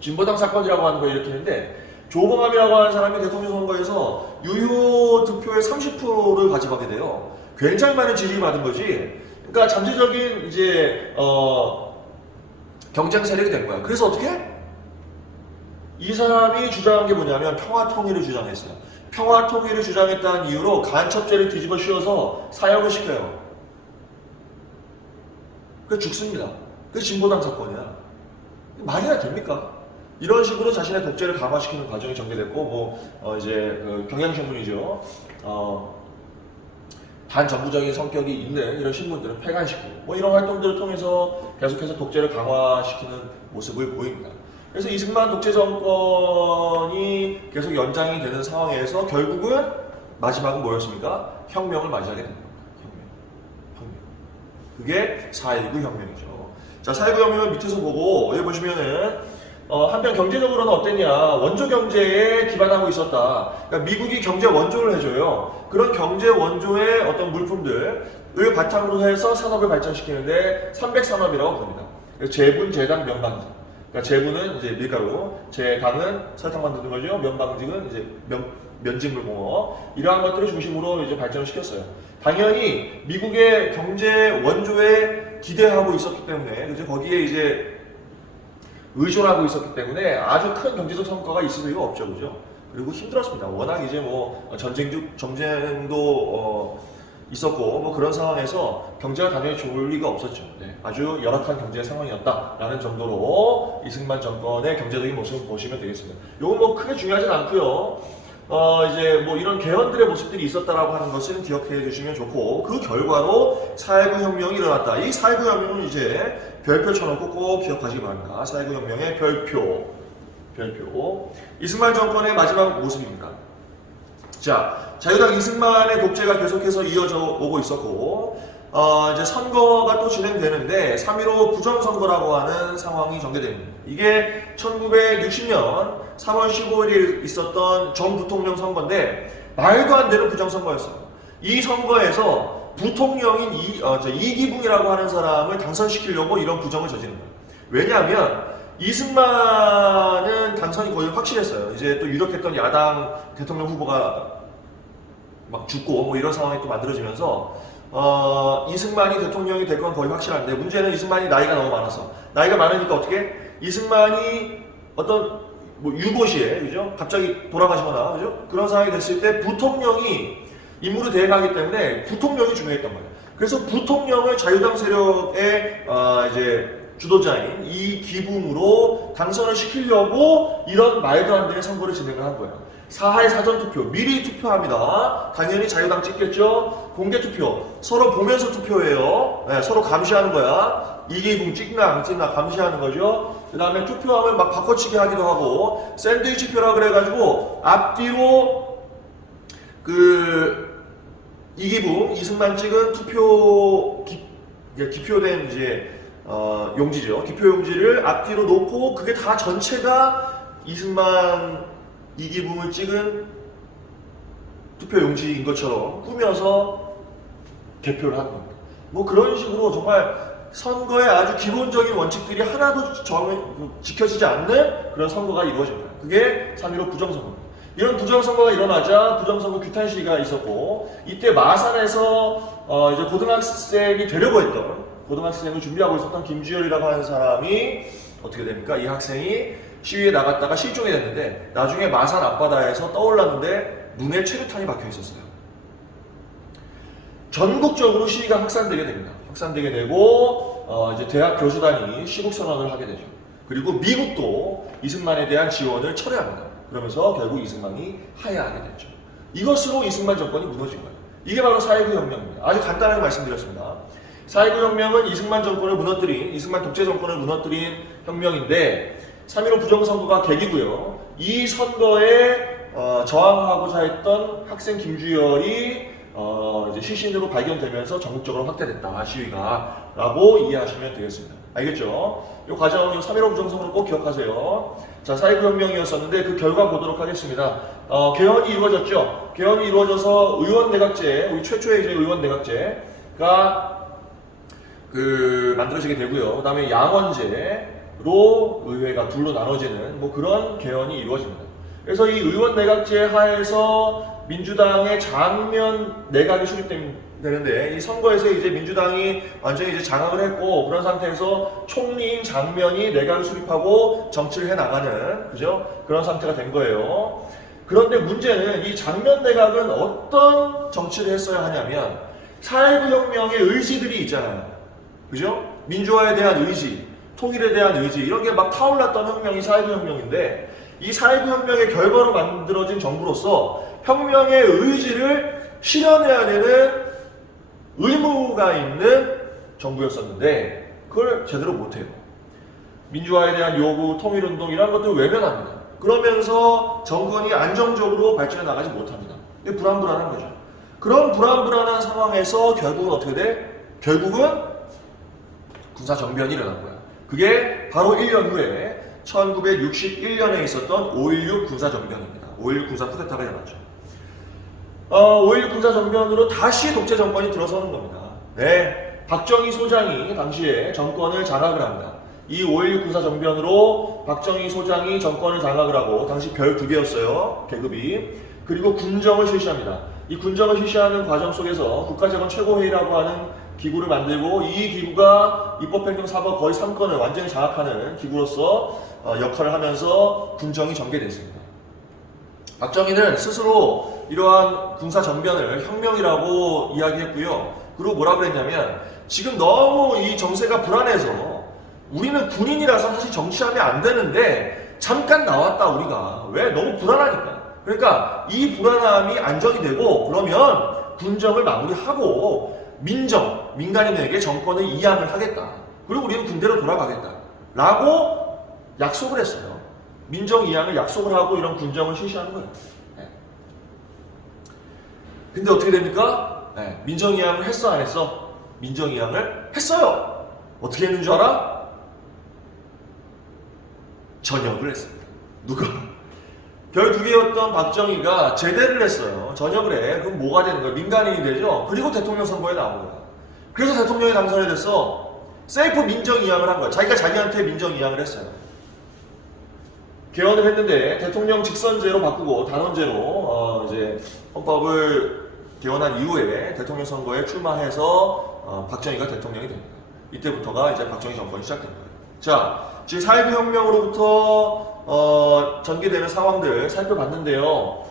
진보당 사건이라고 하는 걸 일으키는데 조봉암이라고 하는 사람이 대통령 선거에서 유효 득표의 30%를 가져가게 돼요. 굉장히 많은 지지를 받은 거지. 그러니까 잠재적인 이제 경쟁 세력이 된 거야. 그래서 어떻게? 이 사람이 주장한 게 뭐냐면 평화통일을 주장했어요. 평화통일을 주장했다는 이유로 간첩죄를 뒤집어 씌워서 사형을 시켜요. 그래서 죽습니다. 그게 진보당 사건이야. 말이나 됩니까? 이런 식으로 자신의 독재를 강화시키는 과정이 전개됐고, 이제 경향신문이죠. 반정부적인 성격이 있는 이런 신문들은 폐간시키고, 이런 활동들을 통해서 계속해서 독재를 강화시키는 모습을 보입니다. 그래서 이승만 독재 정권이 계속 연장이 되는 상황에서 결국은 마지막은 뭐였습니까? 혁명을 맞이하게 됩니다. 혁명. 그게 4.19 혁명이죠. 자, 4.19 혁명을 밑에서 보고 여기 보시면은 한편 경제적으로는 어땠냐? 원조 경제에 기반하고 있었다. 그러니까 미국이 경제 원조를 해줘요. 그런 경제 원조의 어떤 물품들을 바탕으로 해서 산업을 발전시키는데 300산업이라고 부릅니다. 제분, 제당, 면방직. 그러니까 제분은 이제 밀가루, 제당은 설탕 만드는 거죠. 면방직은 이제 면직물공업. 이러한 것들을 중심으로 이제 발전을 시켰어요. 당연히 미국의 경제 원조에 기대하고 있었기 때문에 이제 거기에 이제 의존하고 있었기 때문에 아주 큰 경제적 성과가 있을 리가 없죠, 그죠? 그리고 힘들었습니다. 워낙 이제 뭐 전쟁도 있었고 뭐 그런 상황에서 경제가 당연히 좋을 리가 없었죠. 네, 아주 열악한 경제 상황이었다라는 정도로 이승만 정권의 경제적인 모습을 보시면 되겠습니다. 이건 뭐 크게 중요하진 않고요. 이제 뭐 이런 개헌들의 모습들이 있었다라고 하는 것을 기억해 주시면 좋고, 그 결과로 4.19 혁명이 일어났다. 이 4.19 혁명은 이제 별표 쳐놓고 꼭 기억하시기 바랍니다. 4.19 혁명의 별표. 이승만 정권의 마지막 모습입니다. 자, 자유당 이승만의 독재가 계속해서 이어져 오고 있었고, 이제 선거가 또 진행되는데 3.15 부정선거라고 하는 상황이 전개됩니다. 이게 1960년 3월 15일에 있었던 전 부통령 선거인데 말도 안 되는 부정선거였어요. 이 선거에서 부통령인 이기붕이라고 하는 사람을 당선시키려고 이런 부정을 저지른 거예요. 왜냐하면 이승만은 당선이 거의 확실했어요. 이제 또 유력했던 야당 대통령 후보가 막 죽고 뭐 이런 상황이 또 만들어지면서 이승만이 대통령이 될 건 거의 확실한데, 문제는 이승만이 나이가 너무 많아서, 나이가 많으니까 어떻게 이승만이 어떤 뭐 유고시에 그죠? 갑자기 돌아가시거나 그죠? 그런 상황이 됐을 때 부통령이 임무를 대행하기 때문에 부통령이 중요했단 말이에요. 그래서 부통령을 자유당 세력의 이제 주도자인 이기붕으로 당선을 시키려고 이런 말도 안 되는 선거를 진행을 한 거예요. 사하의 사전투표, 미리 투표합니다. 당연히 자유당 찍겠죠. 공개투표, 서로 보면서 투표해요. 네, 서로 감시하는 거야. 이기붕 찍나 안 찍나 감시하는 거죠. 그 다음에 투표함을 막 바꿔치기 하기도 하고, 샌드위치표라 그래가지고 앞뒤로 이기붕, 이승만 찍은 투표 기표된 이제 용지죠. 기표 용지를 앞뒤로 놓고 그게 다 전체가 이승만, 이기붕을 찍은 투표 용지인 것처럼 꾸며서 개표를 하는 겁니다. 뭐 그런 식으로 정말 선거의 아주 기본적인 원칙들이 하나도 지켜지지 않는 그런 선거가 이루어진 거예요. 그게 3.15 부정선거입니다. 이런 부정선거가 일어나자 부정선거 규탄 시위가 있었고, 이때 마산에서 이제 고등학생이 되려고 했던, 고등학생을 준비하고 있었던 김주열이라고 하는 사람이 어떻게 됩니까? 이 학생이 시위에 나갔다가 실종이 됐는데 나중에 마산 앞바다에서 떠올랐는데 눈에 최루탄이 박혀 있었어요. 전국적으로 시위가 확산되게 됩니다. 확산되게 되고 이제 대학 교수단이 시국 선언을 하게 되죠. 그리고 미국도 이승만에 대한 지원을 철회합니다. 그러면서 결국 이승만이 하야하게 됐죠. 이것으로 이승만 정권이 무너진 거예요. 이게 바로 4.19 혁명입니다. 아주 간단하게 말씀드렸습니다. 4.19 혁명은 이승만 정권을 무너뜨린, 이승만 독재 정권을 무너뜨린 혁명인데 3.15 부정선거가 계기고요. 이 선거에 저항하고자 했던 학생 김주열이 이제 시신으로 발견되면서 전국적으로 확대됐다, 시위가 라고 이해하시면 되겠습니다. 알겠죠? 이 과정, 이 3.15 부정선거를 꼭 기억하세요. 자, 4.19 혁명이었었는데 그 결과 보도록 하겠습니다. 개헌이 이루어졌죠. 개헌이 이루어져서 의원 내각제, 우리 최초의 이제 의원 내각제가 만들어지게 되고요. 그 다음에 양원제로 의회가 둘로 나눠지는 뭐 그런 개헌이 이루어집니다. 그래서 이 의원 내각제 하에서 민주당의 장면 내각이 수립되는데, 이 선거에서 이제 민주당이 완전히 이제 장악을 했고, 그런 상태에서 총리인 장면이 내각을 수립하고 정치를 해 나가는, 그죠? 그런 상태가 된 거예요. 그런데 문제는 이 장면 내각은 어떤 정치를 했어야 하냐면 4.19 혁명의 의지들이 있잖아요. 그죠? 민주화에 대한 의지, 통일에 대한 의지, 이런 게 막 타올랐던 혁명이 4.19 혁명인데, 이 4.19 혁명의 결과로 만들어진 정부로서 혁명의 의지를 실현해야 되는 의무가 있는 정부였었는데 그걸 제대로 못해요. 민주화에 대한 요구, 통일운동 이런 것들을 외면합니다. 그러면서 정권이 안정적으로 발전해 나가지 못합니다. 이게 불안불안한 거죠. 그런 불안불안한 상황에서 결국은 어떻게 돼? 결국은 군사정변이 일어난 거야. 그게 바로 1년 후에 1961년에 있었던 5.16 군사정변입니다. 5.16 군사 쿠데타가 일어났죠. 5.16 군사정변으로 다시 독재 정권이 들어서는 겁니다. 네, 박정희 소장이 당시에 정권을 장악을 합니다. 이 5.16 군사정변으로 박정희 소장이 정권을 장악을 하고 당시 별 2개였어요. 계급이. 그리고 군정을 실시합니다. 이 군정을 실시하는 과정 속에서 국가재건 최고회의라고 하는 기구를 만들고 이 기구가 입법행정사법 거의 3건을 완전히 장악하는 기구로서 역할을 하면서 군정이 전개됐습니다. 박정희는 스스로 이러한 군사정변을 혁명이라고 이야기했고요. 그리고 뭐라 그랬냐면 지금 너무 이 정세가 불안해서 우리는 군인이라서 사실 정치하면 안 되는데 잠깐 나왔다 우리가. 왜? 너무 불안하니까. 그러니까 이 불안함이 안정이 되고 그러면 군정을 마무리하고 민간인에게 정권을 이양을 하겠다. 그리고 우리는 군대로 돌아가겠다. 라고 약속을 했어요. 민정 이양을 약속을 하고 이런 군정을 실시하는 거예요. 네. 근데 어떻게 됩니까? 네. 민정 이양을 했어 안 했어? 민정 이양을 했어요. 어떻게 했는 줄 알아? 전역을 했습니다. 누가? 별 2개였던 박정희가 제대를 했어요. 전역을 해. 그럼 뭐가 되는 거야? 민간인이 되죠? 그리고 대통령 선거에 나온 거야. 그래서 대통령이 당선이 됐어. 셀프 민정 이양을 한 거야. 자기가 자기한테 민정 이양을 했어요. 개헌을 했는데 대통령 직선제로 바꾸고 단원제로 이제 헌법을 개헌한 이후에 대통령 선거에 출마해서 박정희가 대통령이 됩니다. 이때부터가 이제 박정희 정권이 시작된 거예요. 자, 지금 4.19 혁명으로부터 전개되는 상황들 살펴봤는데요.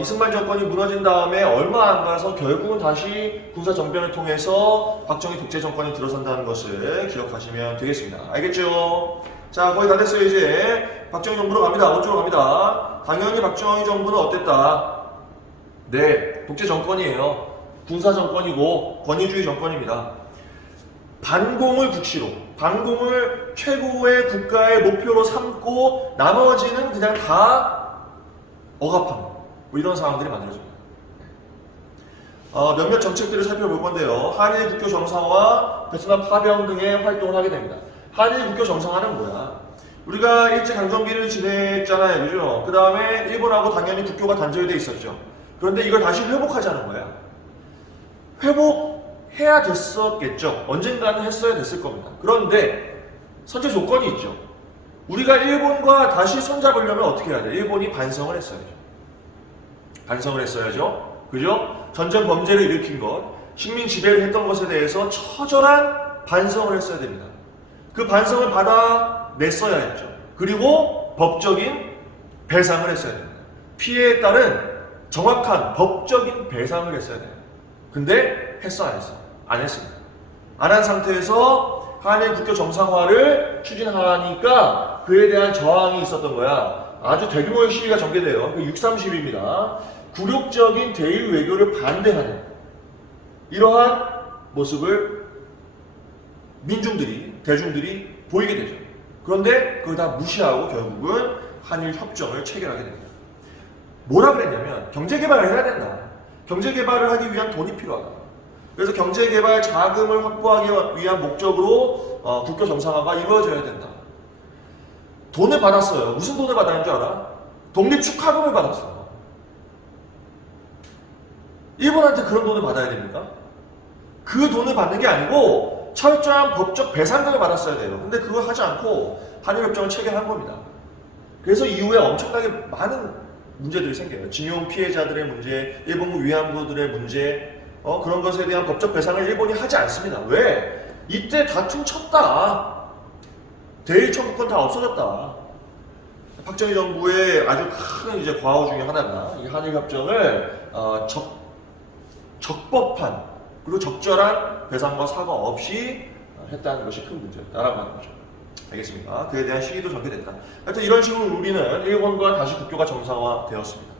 이승만 정권이 무너진 다음에 얼마 안 가서 결국은 다시 군사정변을 통해서 박정희 독재 정권이 들어선다는 것을 기억하시면 되겠습니다. 알겠죠? 자, 거의 다 됐어요. 이제 박정희 정부로 갑니다. 어쩌로 갑니다. 당연히 박정희 정부는 어땠다? 네, 독재 정권이에요. 군사 정권이고 권위주의 정권입니다. 반공을 국시로, 반공을 최고의 국가의 목표로 삼고 나머지는 그냥 다 억압하는 뭐 이런 상황들이 만들어집니다. 몇몇 정책들을 살펴볼 건데요. 한일 국교 정상화, 베트남 파병 등의 활동을 하게 됩니다. 한일 국교 정상화는 뭐야? 우리가 일제강점기를 지냈잖아요. 그죠? 그 다음에 일본하고 당연히 국교가 단절돼 있었죠. 그런데 이걸 다시 회복하자는 거야. 회복해야 됐었겠죠. 언젠가는 했어야 됐을 겁니다. 그런데 선제 조건이 있죠. 우리가 일본과 다시 손잡으려면 어떻게 해야 돼? 일본이 반성을 했어야죠. 반성을 했어야죠. 그죠? 전쟁 범죄를 일으킨 것, 식민 지배를 했던 것에 대해서 처절한 반성을 했어야 됩니다. 그 반성을 받아냈어야 했죠. 그리고 법적인 배상을 했어야 됩니다. 피해에 따른 정확한 법적인 배상을 했어야 돼요. 근데 했어 안 했어? 안 했습니다. 안 한 상태에서 한일 국교 정상화를 추진하니까 그에 대한 저항이 있었던 거야. 아주 대규모의 시위가 전개돼요. 6.3 시위입니다. 굴욕적인 대일 외교를 반대하는 이러한 모습을 대중들이 보이게 되죠. 그런데 그걸 다 무시하고 결국은 한일 협정을 체결하게 됩니다. 뭐라 그랬냐면 경제개발을 해야 된다. 경제개발을 하기 위한 돈이 필요하다. 그래서 경제개발 자금을 확보하기 위한 목적으로 국교 정상화가 이루어져야 된다. 돈을 받았어요. 무슨 돈을 받았는 줄 알아? 독립축하금을 받았어. 일본한테 그런 돈을 받아야 됩니까? 그 돈을 받는 게 아니고 철저한 법적 배상금을 받았어야 돼요. 근데 그걸 하지 않고 한일협정을 체결한 겁니다. 그래서 이후에 엄청나게 많은 문제들이 생겨요. 징용 피해자들의 문제, 일본군 위안부들의 문제, 그런 것에 대한 법적 배상을 일본이 하지 않습니다. 왜? 이때 다툼 쳤다. 대일 청구권 다 없어졌다. 박정희 정부의 아주 큰 이제 과오 중에 하나가 이 한일협정을 적법한 그리고 적절한 배상과 사과 없이 했다는 것이 큰 문제였다라고 하는 거죠. 알겠습니까? 그에 대한 시기도 전개됐다. 하여튼 이런 식으로 우리는 일본과 다시 국교가 정상화되었습니다.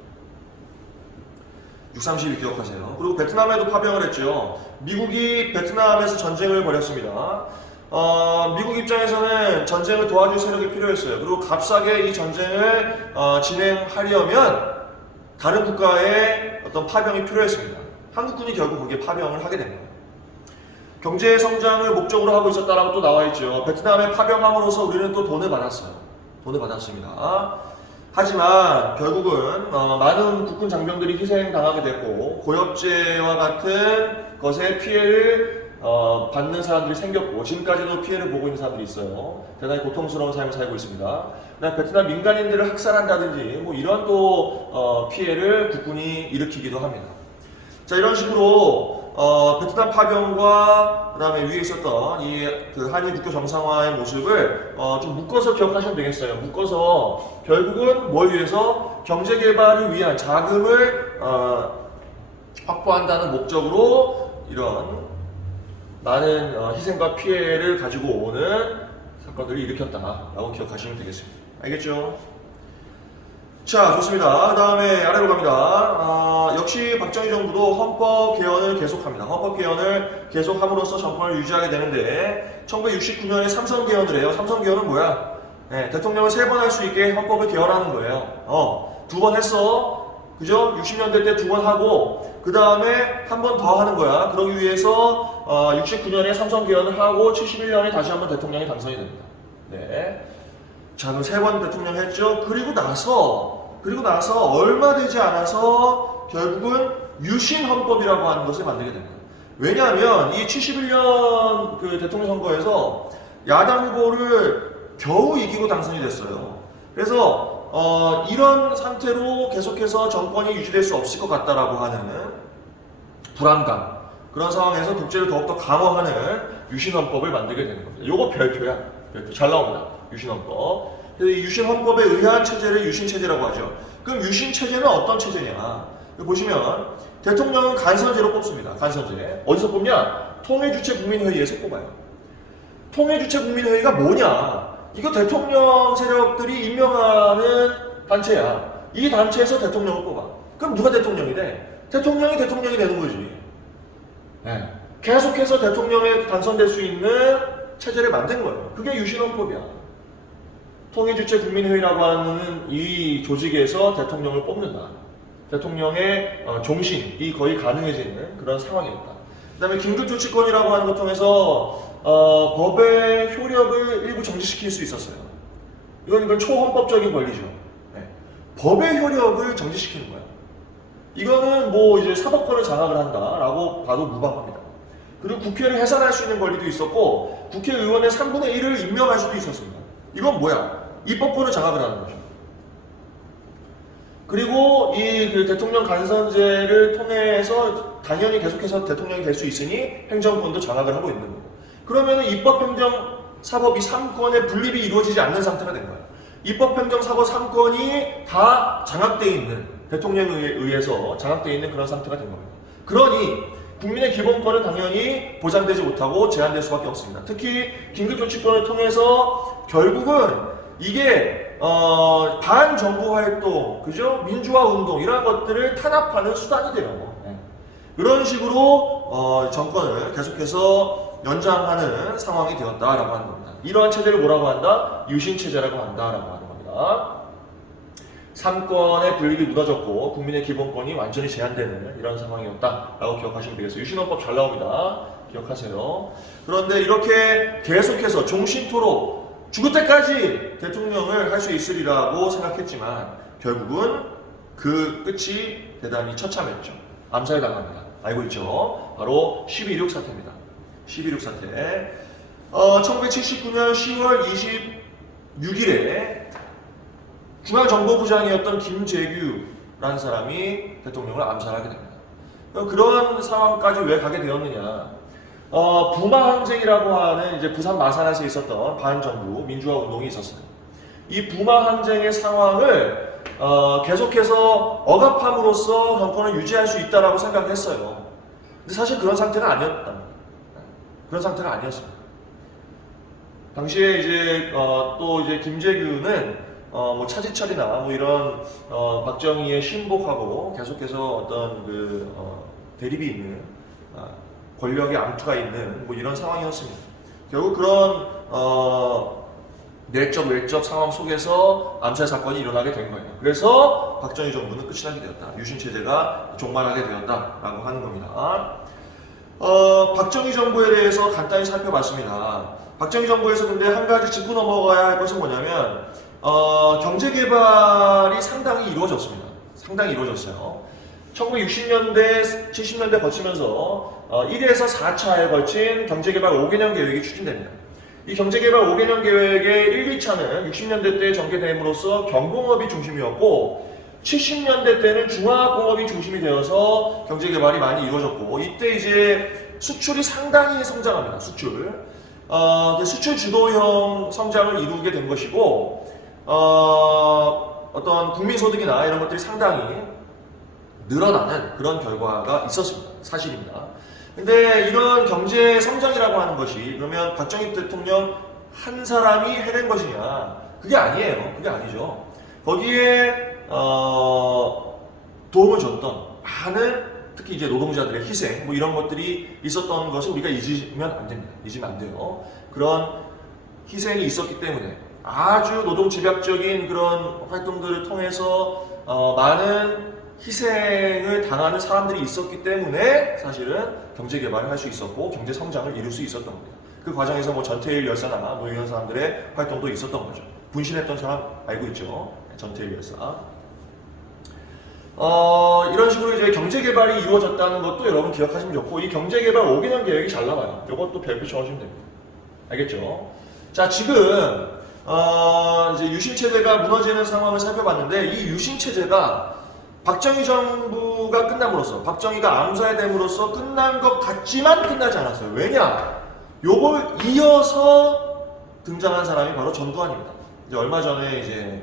6.32 기억하세요. 그리고 베트남에도 파병을 했죠. 미국이 베트남에서 전쟁을 벌였습니다. 미국 입장에서는 전쟁을 도와줄 세력이 필요했어요. 그리고 값싸게 이 전쟁을 진행하려면 다른 국가의 어떤 파병이 필요했습니다. 한국군이 결국 거기에 파병을 하게 된 거예요. 경제 성장을 목적으로 하고 있었다라고 또 나와 있죠. 베트남에 파병함으로써 우리는 또 돈을 받았어요. 돈을 받았습니다. 하지만 결국은 많은 국군 장병들이 희생당하게 됐고 고엽제와 같은 것에 피해를 받는 사람들이 생겼고 지금까지도 피해를 보고 있는 사람들이 있어요. 대단히 고통스러운 삶을 살고 있습니다. 베트남 민간인들을 학살한다든지 뭐 이런 또 피해를 국군이 일으키기도 합니다. 자, 이런 식으로 베트남 파병과 그 다음에 위에 있었던 그 한일 국교 정상화의 모습을 좀 묶어서 기억하시면 되겠어요. 묶어서 결국은 뭘 위해서 경제 개발을 위한 자금을 확보한다는 목적으로 이런 많은 희생과 피해를 가지고 오는 사건들을 일으켰다라고 기억하시면 되겠습니다. 알겠죠? 자, 좋습니다. 그 다음에 아래로 갑니다. 역시 박정희 정부도 헌법 개헌을 계속합니다. 헌법 개헌을 계속함으로써 정권을 유지하게 되는데 1969년에 삼선 개헌을 해요. 삼선 개헌은 뭐야? 네, 대통령을 3번 할 수 있게 헌법을 개헌하는 거예요. 2번 했어. 그죠? 60년대 때 2번 하고 그 다음에 한 번 더 하는 거야. 그러기 위해서 69년에 삼선 개헌을 하고 71년에 다시 한번 대통령이 당선이 됩니다. 네. 자, 그럼 3번 대통령 했죠. 그리고 나서 얼마 되지 않아서 결국은 유신헌법이라고 하는 것을 만들게 됩니다. 왜냐하면 이 71년 그 대통령 선거에서 야당 후보를 겨우 이기고 당선이 됐어요. 그래서 이런 상태로 계속해서 정권이 유지될 수 없을 것 같다라고 하는 불안감, 그런 상황에서 독재를 더욱더 강화하는 유신헌법을 만들게 되는 겁니다. 요거 별표야. 별표. 잘 나옵니다. 유신헌법. 그래서 이 유신헌법에 의한 체제를 유신체제라고 하죠. 그럼 유신체제는 어떤 체제냐? 보시면 대통령은 간선제로 뽑습니다. 간선제. 어디서 뽑냐? 통일주체국민회의에서 뽑아요. 통일주체국민회의가 뭐냐? 이거 대통령 세력들이 임명하는 단체야. 이 단체에서 대통령을 뽑아. 그럼 누가 대통령이 돼? 대통령이 되는 거지. 네. 계속해서 대통령에 당선될 수 있는 체제를 만든 거예요. 그게 유신헌법이야. 통일주체국민회의라고 하는 이 조직에서 대통령을 뽑는다. 대통령의 종신이 거의 가능해지는 그런 상황이었다. 그 다음에 긴급조치권이라고 하는 것 통해서 법의 효력을 일부 정지시킬 수 있었어요. 이건 초헌법적인 권리죠. 네. 법의 효력을 정지시키는 거야. 이거는 뭐 이제 사법권을 장악을 한다라고 봐도 무방합니다. 그리고 국회를 해산할 수 있는 권리도 있었고 국회의원의 3분의 1을 임명할 수도 있었습니다. 이건 뭐야? 입법권을 장악을 하는 거죠. 그리고 그 대통령 간선제를 통해서 당연히 계속해서 대통령이 될 수 있으니 행정권도 장악을 하고 있는 거고. 그러면 입법, 행정, 사법 이 3권의 분립이 이루어지지 않는 상태가 된 거예요. 입법, 행정, 사법 3권이 다 장악되어 있는, 대통령에 의해서 장악되어 있는 그런 상태가 된 겁니다. 그러니 국민의 기본권은 당연히 보장되지 못하고 제한될 수밖에 없습니다. 특히 긴급조치권을 통해서 결국은 이게 반정부 활동, 그죠? 민주화 운동 이런 것들을 탄압하는 수단이 돼요. 이런 식으로 정권을 계속해서 연장하는 상황이 되었다라고 하는 겁니다. 이러한 체제를 뭐라고 한다? 유신체제라고 한다라고 하는 겁니다. 3권의 분립이 무너졌고 국민의 기본권이 완전히 제한되는 이런 상황이었다라고 기억하시면 되겠어요. 유신헌법 잘 나옵니다. 기억하세요. 그런데 이렇게 계속해서 종신토록 죽을 때까지 대통령을 할 수 있으리라고 생각했지만 결국은 그 끝이 대단히 처참했죠. 암살에 당합니다. 알고 있죠? 바로 12.16 사태입니다. 12.16 사태. 1979년 10월 26일에 중앙정보부장이었던 김재규라는 사람이 대통령을 암살하게 됩니다. 그런 상황까지 왜 가게 되었느냐? 부마항쟁이라고 하는 이제 부산 마산에서 있었던 반정부 민주화 운동이 있었어요. 이 부마항쟁의 상황을 계속해서 억압함으로써 정권을 유지할 수 있다라고 생각을 했어요. 근데 사실 그런 상태는 아니었다. 그런 상태가 아니었습니다. 당시에 이제 또 이제 김재규는 뭐 차지철이나 뭐 이런 박정희의 신복하고 계속해서 어떤 그 대립이 있는 권력의 암투가 있는 뭐 이런 상황이었습니다. 결국 그런 내적 외적 상황 속에서 암살 사건이 일어나게 된 거예요. 그래서 박정희 정부는 끝이 나게 되었다. 유신 체제가 종말하게 되었다라고 하는 겁니다. 박정희 정부에 대해서 간단히 살펴봤습니다. 박정희 정부에서 근데 한 가지 짚고 넘어가야 할 것은 뭐냐면 경제 개발이 상당히 이루어졌습니다. 상당히 이루어졌어요. 1960년대, 70년대 거치면서 1에서 4차에 걸친 경제개발 5개년 계획이 추진됩니다. 이 경제개발 5개년 계획의 1, 2차는 60년대 때 전개됨으로써 경공업이 중심이었고 70년대 때는 중화학공업이 중심이 되어서 경제개발이 많이 이루어졌고 이때 이제 수출이 상당히 성장합니다. 수출 주도형 성장을 이루게 된 것이고 어떤 국민소득이나 이런 것들이 상당히 늘어나는 그런 결과가 있었습니다. 사실입니다. 근데 이런 경제 성장이라고 하는 것이 그러면 박정희 대통령 한 사람이 해낸 것이냐? 그게 아니에요. 그게 아니죠. 거기에 도움을 줬던 많은 특히 이제 노동자들의 희생 뭐 이런 것들이 있었던 것을 우리가 잊으면 안 됩니다. 잊으면 안 돼요. 그런 희생이 있었기 때문에 아주 노동 집약적인 그런 활동들을 통해서 많은 희생을 당하는 사람들이 있었기 때문에 사실은 경제 개발을 할 수 있었고 경제 성장을 이룰 수 있었던 겁니다. 그 과정에서 뭐 전태일 열사나 뭐 이런 사람들의 활동도 있었던 거죠. 분신했던 사람 알고 있죠? 전태일 열사. 이런 식으로 이제 경제 개발이 이루어졌다는 것도 여러분 기억하시면 좋고 이 경제 개발 5개년 계획이 잘 나와요. 이것도 별표 적어주시면 됩니다. 알겠죠? 자, 지금 이제 유신 체제가 무너지는 상황을 살펴봤는데 이 유신 체제가 박정희 정부가 끝남으로써 박정희가 암살됨으로써 끝난 것 같지만 끝나지 않았어요. 왜냐? 요걸 이어서 등장한 사람이 바로 전두환입니다. 이제 얼마 전에 이제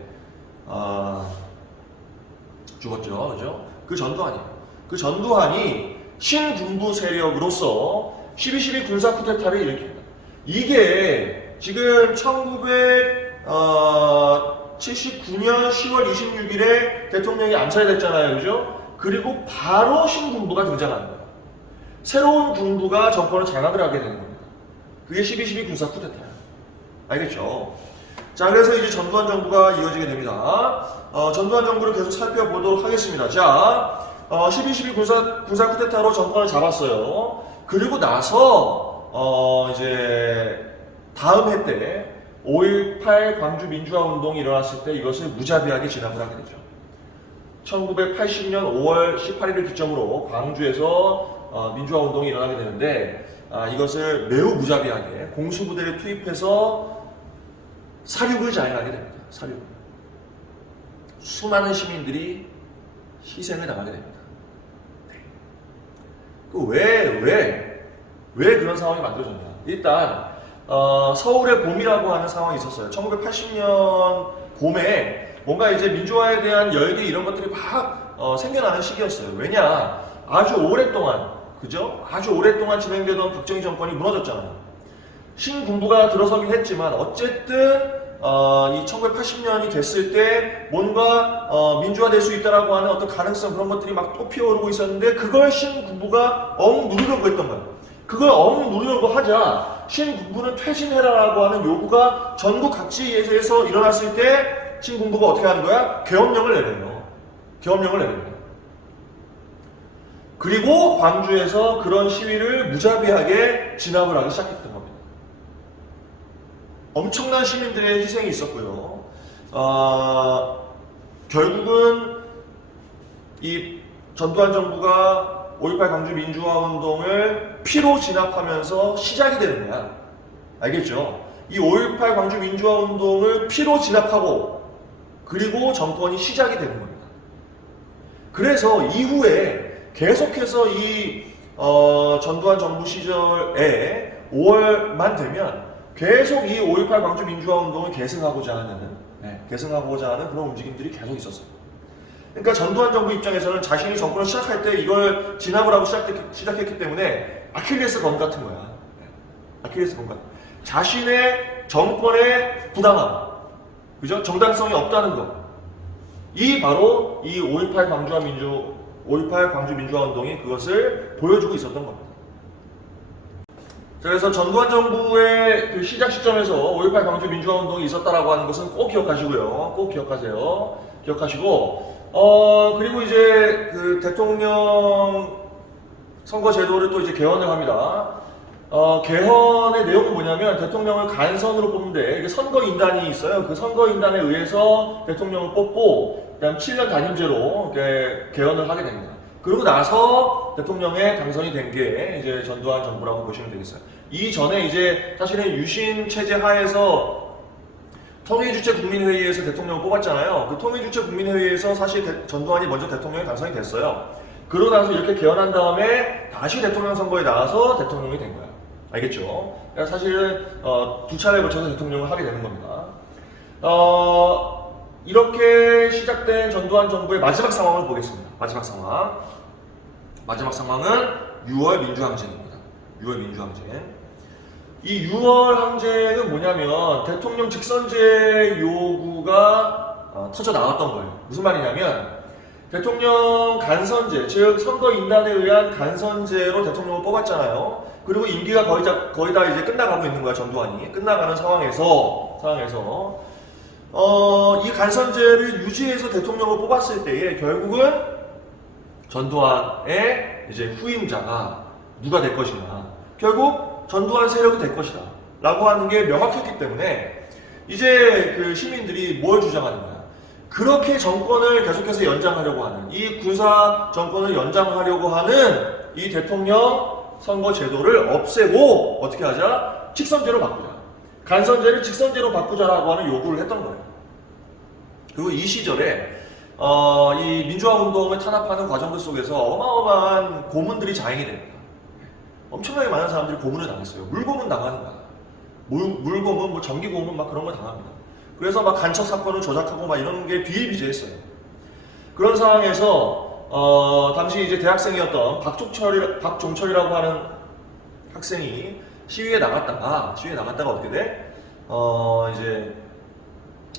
죽었죠, 그죠? 그 전두환이에요. 그 전두환이 신군부 세력으로서 12.12 군사 쿠데타를 일으킵니다. 이게 지금 1979년 10월 26일에 대통령이 암살됐잖아요. 그죠? 그리고 바로 신군부가 등장하는 거예요. 새로운 군부가 정권을 장악을 하게 되는 겁니다. 그게 12.12 군사 쿠데타예요. 알겠죠? 자, 그래서 이제 전두환 정부가 이어지게 됩니다. 전두환 정부를 계속 살펴보도록 하겠습니다. 자, 12.12 군사 쿠데타로 정권을 잡았어요. 그리고 나서 이제 다음 해 때 5.18 광주 민주화 운동이 일어났을 때 이것을 무자비하게 진압을 하게 되죠. 1980년 5월 18일을 기점으로 광주에서 민주화 운동이 일어나게 되는데 이것을 매우 무자비하게 공수부대를 투입해서 사륙을 자행하게 됩니다. 사륙. 수많은 시민들이 희생을 당하게 됩니다. 왜 그런 상황이 만들어졌냐? 일단 서울의 봄이라고 하는 상황이 있었어요. 1980년 봄에 뭔가 이제 민주화에 대한 열기 이런 것들이 막 생겨나는 시기였어요. 왜냐? 아주 오랫동안, 그죠? 아주 오랫동안 진행되던 박정희 정권이 무너졌잖아요. 신군부가 들어서긴 했지만 어쨌든 이 1980년이 됐을 때 뭔가 민주화될 수 있다라고 하는 어떤 가능성 그런 것들이 막 또 피어오르고 있었는데 그걸 신군부가 누르려고 했던 거예요. 그걸 누르려고 하자 신군부는 퇴진해라라고 하는 요구가 전국 각지에서 일어났을 때 신군부가 어떻게 하는 거야? 계엄령을 내려요. 계엄령을 내립니다. 그리고 광주에서 그런 시위를 무자비하게 진압을 하기 시작했던 겁니다. 엄청난 시민들의 희생이 있었고요. 결국은 이 전두환 정부가 5.18 광주 민주화 운동을 피로 진압하면서 시작이 되는 거야. 알겠죠? 이 5.18 광주 민주화 운동을 피로 진압하고 그리고 정권이 시작이 되는 겁니다. 그래서 이후에 계속해서 이 전두환 정부 시절에 5월만 되면 계속 이 5.18 광주 민주화 운동을 계승하고자 하는 그런 움직임들이 계속 있었어요. 그러니까 전두환 정부 입장에서는 자신이 정권을 시작할 때 이걸 진압을 하고 시작했기 때문에 아킬레스 건 같은 거야. 아킬레스 건 같은. 자신의 정권의 부당함, 그죠? 정당성이 없다는 것. 바로 이 5.18 광주 민주화 운동이 그것을 보여주고 있었던 겁니다. 자, 그래서 전두환 정부의 그 시작 시점에서 5.18 광주 민주화 운동이 있었다라고 하는 것은 꼭 기억하시고요. 꼭 기억하세요. 기억하시고, 그리고 이제 그 대통령 선거 제도를 또 이제 개헌을 합니다. 개헌의 내용은 뭐냐면 대통령을 간선으로 뽑는데 이게 선거인단이 있어요. 그 선거인단에 의해서 대통령을 뽑고 그다음 7년 단임제로 개헌을 하게 됩니다. 그러고 나서 대통령에 당선이 된 게 이제 전두환 정부라고 보시면 되겠어요. 이전에 이제 사실은 유신 체제 하에서 통일주체 국민회의에서 대통령을 뽑았잖아요. 그 통일주체 국민회의에서 사실 전두환이 먼저 대통령에 당선이 됐어요. 그러고 나서 이렇게 개헌한 다음에 다시 대통령 선거에 나와서 대통령이 된 거야. 알겠죠? 그러니까 사실은 두 차례에 걸쳐서 대통령을 하게 되는 겁니다. 이렇게 시작된 전두환 정부의 마지막 상황을 보겠습니다. 마지막 상황. 마지막 상황은 6월 민주항쟁입니다. 6월 민주항쟁. 이 6월 항쟁은 뭐냐면 대통령 직선제 요구가 터져 나왔던 거예요. 무슨 말이냐면 대통령 간선제, 즉 선거인단에 의한 간선제로 대통령을 뽑았잖아요. 그리고 임기가 거의 다 이제 끝나가고 있는 거야, 전두환이. 끝나가는 상황에서 이 간선제를 유지해서 대통령을 뽑았을 때에 결국은 전두환의 이제 후임자가 누가 될 것이냐. 결국 전두환 세력이 될 것이다. 라고 하는 게 명확했기 때문에 이제 그 시민들이 뭘 주장하는 거야. 그렇게 정권을 계속해서 연장하려고 하는, 이 군사 정권을 연장하려고 하는 이 대통령 선거 제도를 없애고 어떻게 하자? 직선제로 바꾸자. 간선제를 직선제로 바꾸자라고 하는 요구를 했던 거예요. 그리고 이 시절에 이 민주화 운동을 탄압하는 과정들 속에서 어마어마한 고문들이 자행이 됩니다. 엄청나게 많은 사람들이 고문을 당했어요. 물고문 당하는 거야. 물고문, 뭐 전기고문 막 그런 걸 당합니다. 그래서 막 간첩 사건을 조작하고 막 이런 게 비일비재했어요. 그런 상황에서 당시 이제 대학생이었던 박종철이라고 하는 학생이 시위에 나갔다가 어떻게 돼? 이제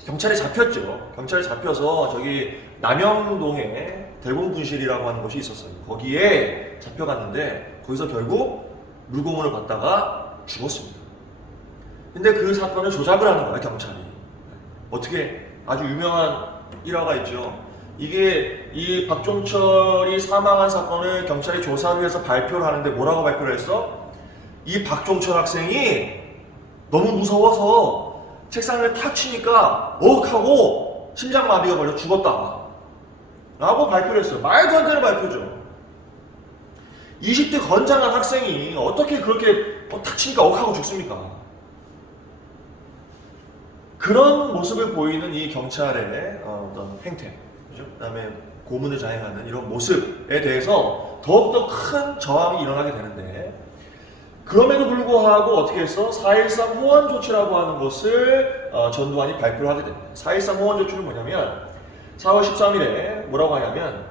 경찰에 잡혔죠. 경찰에 잡혀서 저기 남영동에 대공분실이라고 하는 곳이 있었어요. 거기에 잡혀갔는데 거기서 결국 물고문을 받다가 죽었습니다. 근데 그 사건을 조작을 하는 거야, 경찰이. 어떻게? 아주 유명한 일화가 있죠. 이게 이 박종철이 사망한 사건을 경찰이 조사를 해서 발표를 하는데 뭐라고 발표를 했어? 이 박종철 학생이 너무 무서워서 책상을 탁 치니까 하고 심장마비가 걸려 죽었다 라고 발표를 했어요. 말도 안 되는 발표죠. 20대 건장한 학생이 어떻게 그렇게 탁 치니까 하고 죽습니까? 그런 모습을 보이는 이 경찰의 어떤 행태, 그죠? 그 다음에 고문을 자행하는 이런 모습에 대해서 더욱더 큰 저항이 일어나게 되는데, 그럼에도 불구하고 어떻게 했어? 4.13 호원 조치라고 하는 것을 전두환이 발표를 하게 됩니다. 4.13 호원 조치는 뭐냐면 4월 13일에 뭐라고 하냐면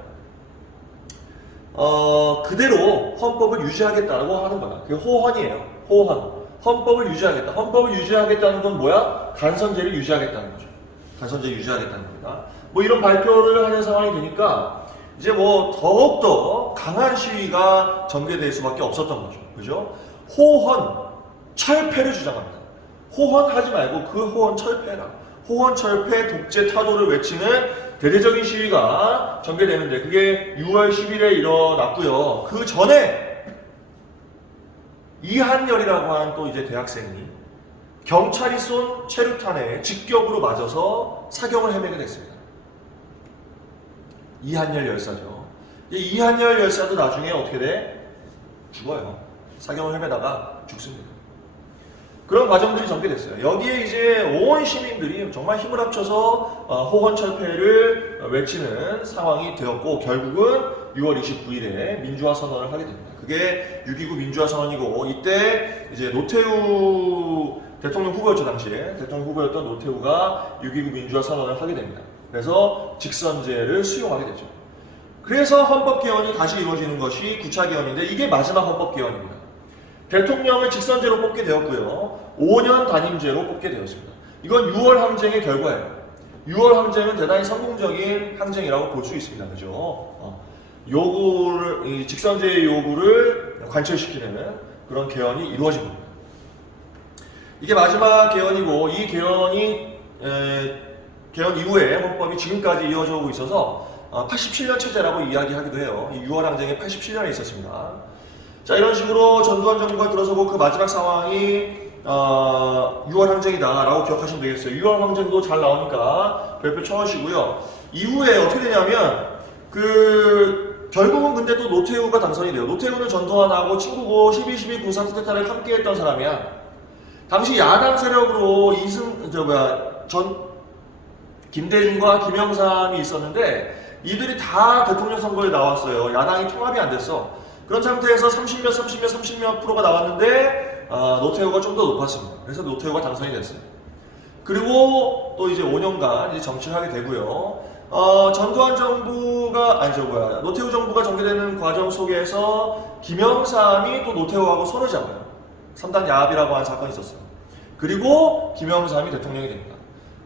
그대로 헌법을 유지하겠다고 하는 거야. 그게 호헌이에요. 호헌. 헌법을 유지하겠다. 헌법을 유지하겠다는 건 뭐야? 간선제를 유지하겠다는 거죠. 간선제를 유지하겠다는 겁니다. 뭐 이런 발표를 하는 상황이 되니까 이제 뭐 더욱더 강한 시위가 전개될 수밖에 없었던 거죠. 그죠? 호헌, 철폐를 주장합니다. 호헌하지 말고 그 호헌 철폐라. 호헌 철폐 독재 타도를 외치는 대대적인 시위가 전개되는데 그게 6월 10일에 일어났고요. 그 전에 이한열이라고 하는 또 이제 대학생이 경찰이 쏜 체류탄에 직격으로 맞아서 사경을 헤매게 됐습니다. 이한열 열사죠. 이 이한열 열사도 나중에 어떻게 돼? 죽어요. 사경을 헤매다가 죽습니다. 그런 과정들이 전개됐어요. 여기에 이제 온 시민들이 정말 힘을 합쳐서 호헌철폐를 외치는 상황이 되었고 결국은 6월 29일에 민주화 선언을 하게 됩니다. 그게 6.29 민주화 선언이고 이때 이제 노태우 대통령 후보였죠. 당시에 대통령 후보였던 노태우가 6.29 민주화 선언을 하게 됩니다. 그래서 직선제를 수용하게 되죠. 그래서 헌법개헌이 다시 이루어지는 것이 9차 개헌인데 이게 마지막 헌법개헌입니다. 대통령을 직선제로 뽑게 되었고요. 5년 단임제로 뽑게 되었습니다. 이건 6월 항쟁의 결과예요. 6월 항쟁은 대단히 성공적인 항쟁이라고 볼 수 있습니다. 그죠? 직선제의 요구를 관철시키는 그런 개헌이 이루어진 겁니다. 이게 마지막 개헌이고 이 개헌이 개헌 이후에 헌법이 지금까지 이어져 오고 있어서 87년 체제라고 이야기하기도 해요. 이 6월 항쟁이 87년에 있었습니다. 자, 이런 식으로 전두환 정부가 들어서고 그 마지막 상황이 6월 항쟁이다라고 기억하시면 되겠어요. 6월 항쟁도 잘 나오니까 별표 쳐주시고요. 이후에 어떻게 되냐면 결국은 근데 또 노태우가 당선이 돼요. 노태우는 전두환하고 친구고 12.12 군사 쿠데타를 함께했던 사람이야. 당시 야당 세력으로 김대중과 김영삼이 있었는데 이들이 다 대통령 선거에 나왔어요. 야당이 통합이 안 됐어. 그런 상태에서 30몇 프로가 나왔는데 노태우가 좀 더 높았습니다. 그래서 노태우가 당선이 됐어요. 그리고 또 이제 5년간 이제 정치를 하게 되고요. 전두환 정부가 노태우 정부가 전개되는 과정 속에서 김영삼이 또 노태우하고 손을 잡아요. 3단 야합이라고 하는 사건이 있었어요. 그리고 김영삼이 대통령이 됩니다.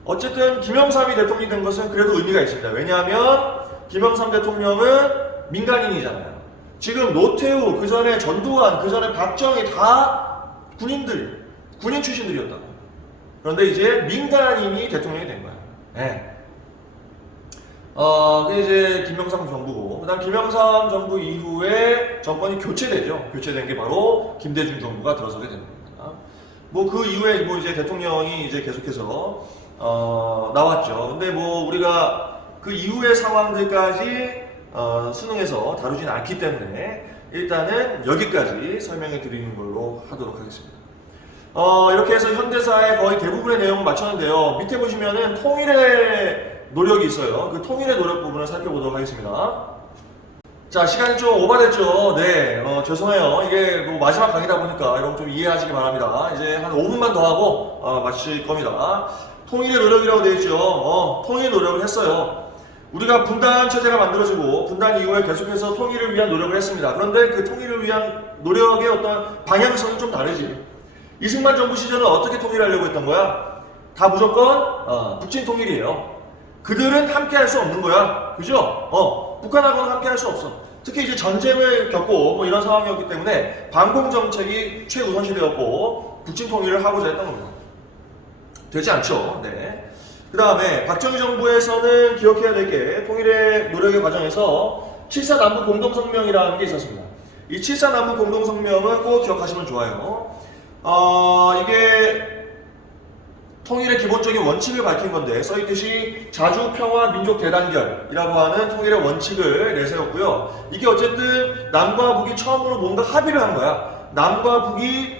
어쨌든 김영삼이 대통령이 된 것은 그래도 의미가 있습니다. 왜냐하면 김영삼 대통령은 민간인이잖아요. 지금 노태우, 그 전에 전두환, 그 전에 박정희 다 군인 출신들이었다고. 그런데 이제 민간인이 대통령이 된 거예요. 네. 그게 이제 김영삼 정부고, 그 다음 김영삼 정부 이후에 정권이 교체되죠. 교체된 게 바로 김대중 정부가 들어서게 됩니다. 뭐 그 이후에 뭐 이제 대통령이 이제 계속해서 나왔죠. 근데 뭐 우리가 그 이후의 상황들까지 수능에서 다루진 않기 때문에 일단은 여기까지 설명해 드리는 걸로 하도록 하겠습니다. 이렇게 해서 현대사의 거의 대부분의 내용을 마쳤는데요. 밑에 보시면은 통일의 노력이 있어요. 그 통일의 노력 부분을 살펴보도록 하겠습니다. 자, 시간이 좀 오버됐죠. 네, 죄송해요. 이게 뭐 마지막 강의다 보니까 여러분 좀 이해하시기 바랍니다. 이제 한 5분만 더 하고 마칠 겁니다. 통일의 노력이라고 되어 있죠. 통일 노력을 했어요. 우리가 분단 체제가 만들어지고 분단 이후에 계속해서 통일을 위한 노력을 했습니다. 그런데 그 통일을 위한 노력의 어떤 방향성이 좀 다르지. 이승만 정부 시절은 어떻게 통일하려고 했던 거야? 다 무조건 북진 통일이에요. 그들은 함께 할 수 없는 거야. 그죠? 북한하고는 함께 할 수 없어. 특히 이제 전쟁을 겪고 뭐 이런 상황이었기 때문에 반공 정책이 최우선시 되었고 북진 통일을 하고자 했던 겁니다. 되지 않죠. 네. 그 다음에 박정희 정부에서는 기억해야 될 게 통일의 노력의 과정에서 7.4 남북 공동성명이라는 게 있었습니다. 이 7.4 남북 공동성명은 꼭 기억하시면 좋아요. 이게 통일의 기본적인 원칙을 밝힌 건데 써있듯이 자주 평화 민족 대단결이라고 하는 통일의 원칙을 내세웠고요. 이게 어쨌든 남과 북이 처음으로 뭔가 합의를 한 거야. 남과 북이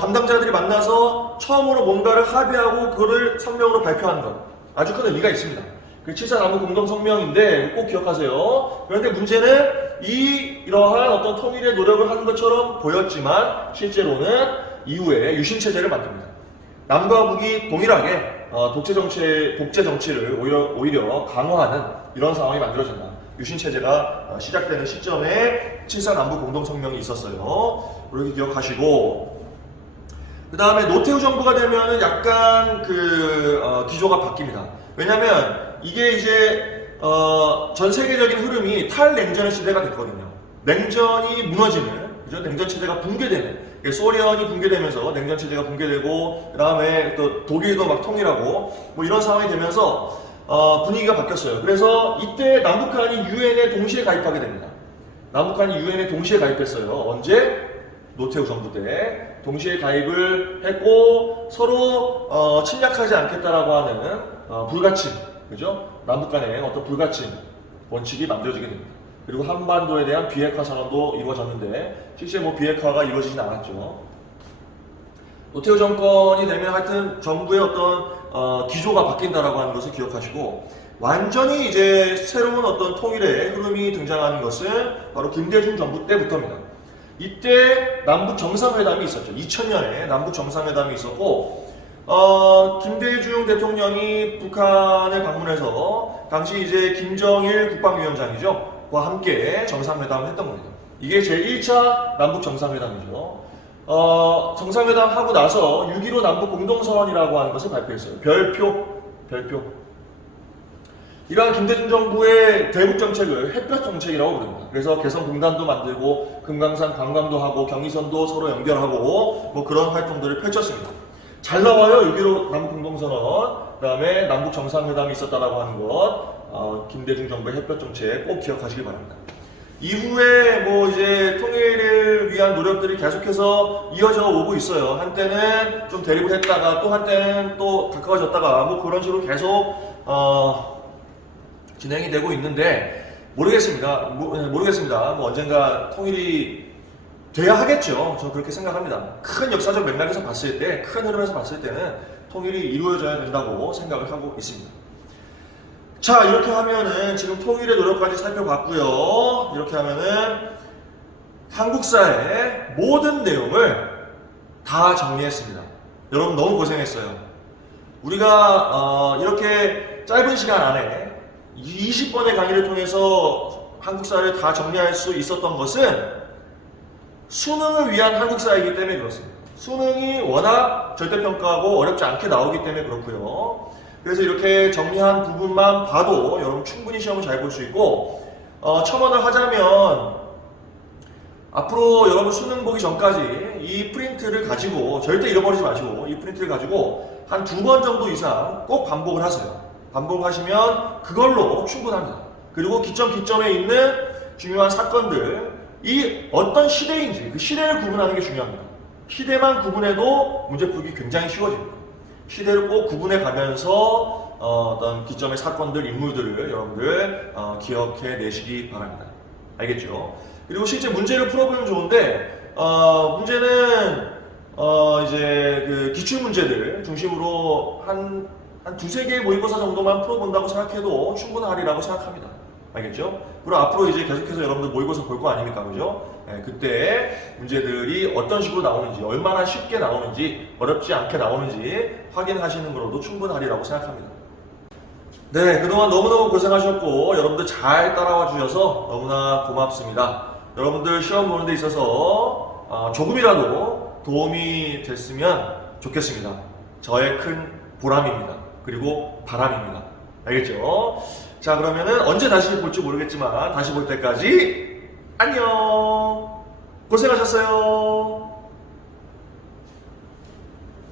담당자들이 만나서 처음으로 뭔가를 합의하고 그거를 성명으로 발표하는 것. 아주 큰 의미가 있습니다. 그 7.4 남북 공동성명인데 꼭 기억하세요. 그런데 문제는 이러한 어떤 통일의 노력을 하는 것처럼 보였지만 실제로는 이후에 유신체제를 만듭니다. 남과 북이 동일하게 독재 정치를 오히려 강화하는 이런 상황이 만들어진다. 유신체제가 시작되는 시점에 7.4 남북 공동성명이 있었어요. 이렇게 기억하시고, 그 다음에 노태우 정부가 되면은 약간 기조가 바뀝니다. 왜냐면 이게 이제 전 세계적인 흐름이 탈냉전 시대가 됐거든요. 냉전이 무너지는, 그죠? 냉전 체제가 붕괴되는. 소련이 붕괴되면서 냉전 체제가 붕괴되고, 그 다음에 또 독일도 막 통일하고 뭐 이런 상황이 되면서 분위기가 바뀌었어요. 그래서 이때 남북한이 유엔에 동시에 가입하게 됩니다. 남북한이 유엔에 동시에 가입했어요. 언제? 노태우 정부 때 동시에 가입을 했고 서로 침략하지 않겠다라고 하는 불가침, 그죠? 남북 간의 어떤 불가침 원칙이 만들어지게 됩니다. 그리고 한반도에 대한 비핵화 선언도 이루어졌는데 실제 뭐 비핵화가 이루어지진 않았죠. 노태우 정권이 되면 하여튼 정부의 어떤 기조가 바뀐다라고 하는 것을 기억하시고, 완전히 이제 새로운 어떤 통일의 흐름이 등장하는 것은 바로 김대중 정부 때부터입니다. 이때 남북 정상회담이 있었죠. 2000년에 남북 정상회담이 있었고, 김대중 대통령이 북한을 방문해서 당시 이제 김정일 국방위원장이죠. 과 함께 정상회담을 했던 겁니다. 이게 제1차 남북 정상회담이죠. 정상회담 하고 나서 6.15 남북 공동선언이라고 하는 것을 발표했어요. 별표. 이러한 김대중 정부의 대북 정책을 햇볕 정책이라고 부릅니다. 그래서 개성공단도 만들고 금강산 관광도 하고 경의선도 서로 연결하고 뭐 그런 활동들을 펼쳤습니다. 잘 나와요. 6.15 남북공동선언, 그 다음에 남북 정상회담이 있었다라고 하는 것, 김대중 정부의 햇볕정책 꼭 기억하시기 바랍니다. 이후에 뭐 이제 통일을 위한 노력들이 계속해서 이어져 오고 있어요. 한때는 좀 대립을 했다가 또 한때는 또 가까워졌다가 뭐 그런 식으로 계속 진행이 되고 있는데 모르겠습니다. 모르겠습니다. 뭐 언젠가 통일이 돼야 하겠죠. 저는 그렇게 생각합니다. 큰 역사적 맥락에서 봤을 때, 큰 흐름에서 봤을 때는 통일이 이루어져야 된다고 생각을 하고 있습니다. 자, 이렇게 하면은 지금 통일의 노력까지 살펴봤고요. 이렇게 하면은 한국사의 모든 내용을 다 정리했습니다. 여러분 너무 고생했어요. 우리가 이렇게 짧은 시간 안에 20번의 강의를 통해서 한국사를 다 정리할 수 있었던 것은 수능을 위한 한국사이기 때문에 그렇습니다. 수능이 워낙 절대평가하고 어렵지 않게 나오기 때문에 그렇고요. 그래서 이렇게 정리한 부분만 봐도 여러분 충분히 시험을 잘 볼 수 있고, 첨언을 하자면 앞으로 여러분 수능 보기 전까지 이 프린트를 가지고 절대 잃어버리지 마시고 이 프린트를 가지고 한 2번 정도 이상 꼭 반복을 하세요. 반복하시면 그걸로 충분합니다. 그리고 기점에 있는 중요한 사건들, 이 어떤 시대인지 그 시대를 구분하는 게 중요합니다. 시대만 구분해도 문제 풀기 굉장히 쉬워집니다. 시대를 꼭 구분해 가면서 어떤 기점의 사건들, 인물들을 여러분들 기억해 내시기 바랍니다. 알겠죠? 그리고 실제 문제를 풀어보면 좋은데 문제는 이제 그 기출 문제들 중심으로 한 두세 개의 모의고사 정도만 풀어본다고 생각해도 충분하리라고 생각합니다. 알겠죠? 그리고 앞으로 이제 계속해서 여러분들 모의고사 볼 거 아닙니까? 그죠? 네, 그때 문제들이 어떤 식으로 나오는지, 얼마나 쉽게 나오는지, 어렵지 않게 나오는지 확인하시는 거로도 충분하리라고 생각합니다. 네, 그동안 너무너무 고생하셨고 여러분들 잘 따라와 주셔서 너무나 고맙습니다. 여러분들 시험 보는 데 있어서 조금이라도 도움이 됐으면 좋겠습니다. 저의 큰 보람입니다. 그리고 바람입니다. 알겠죠? 자, 그러면은 언제 다시 볼지 모르겠지만 다시 볼 때까지 안녕! 고생하셨어요.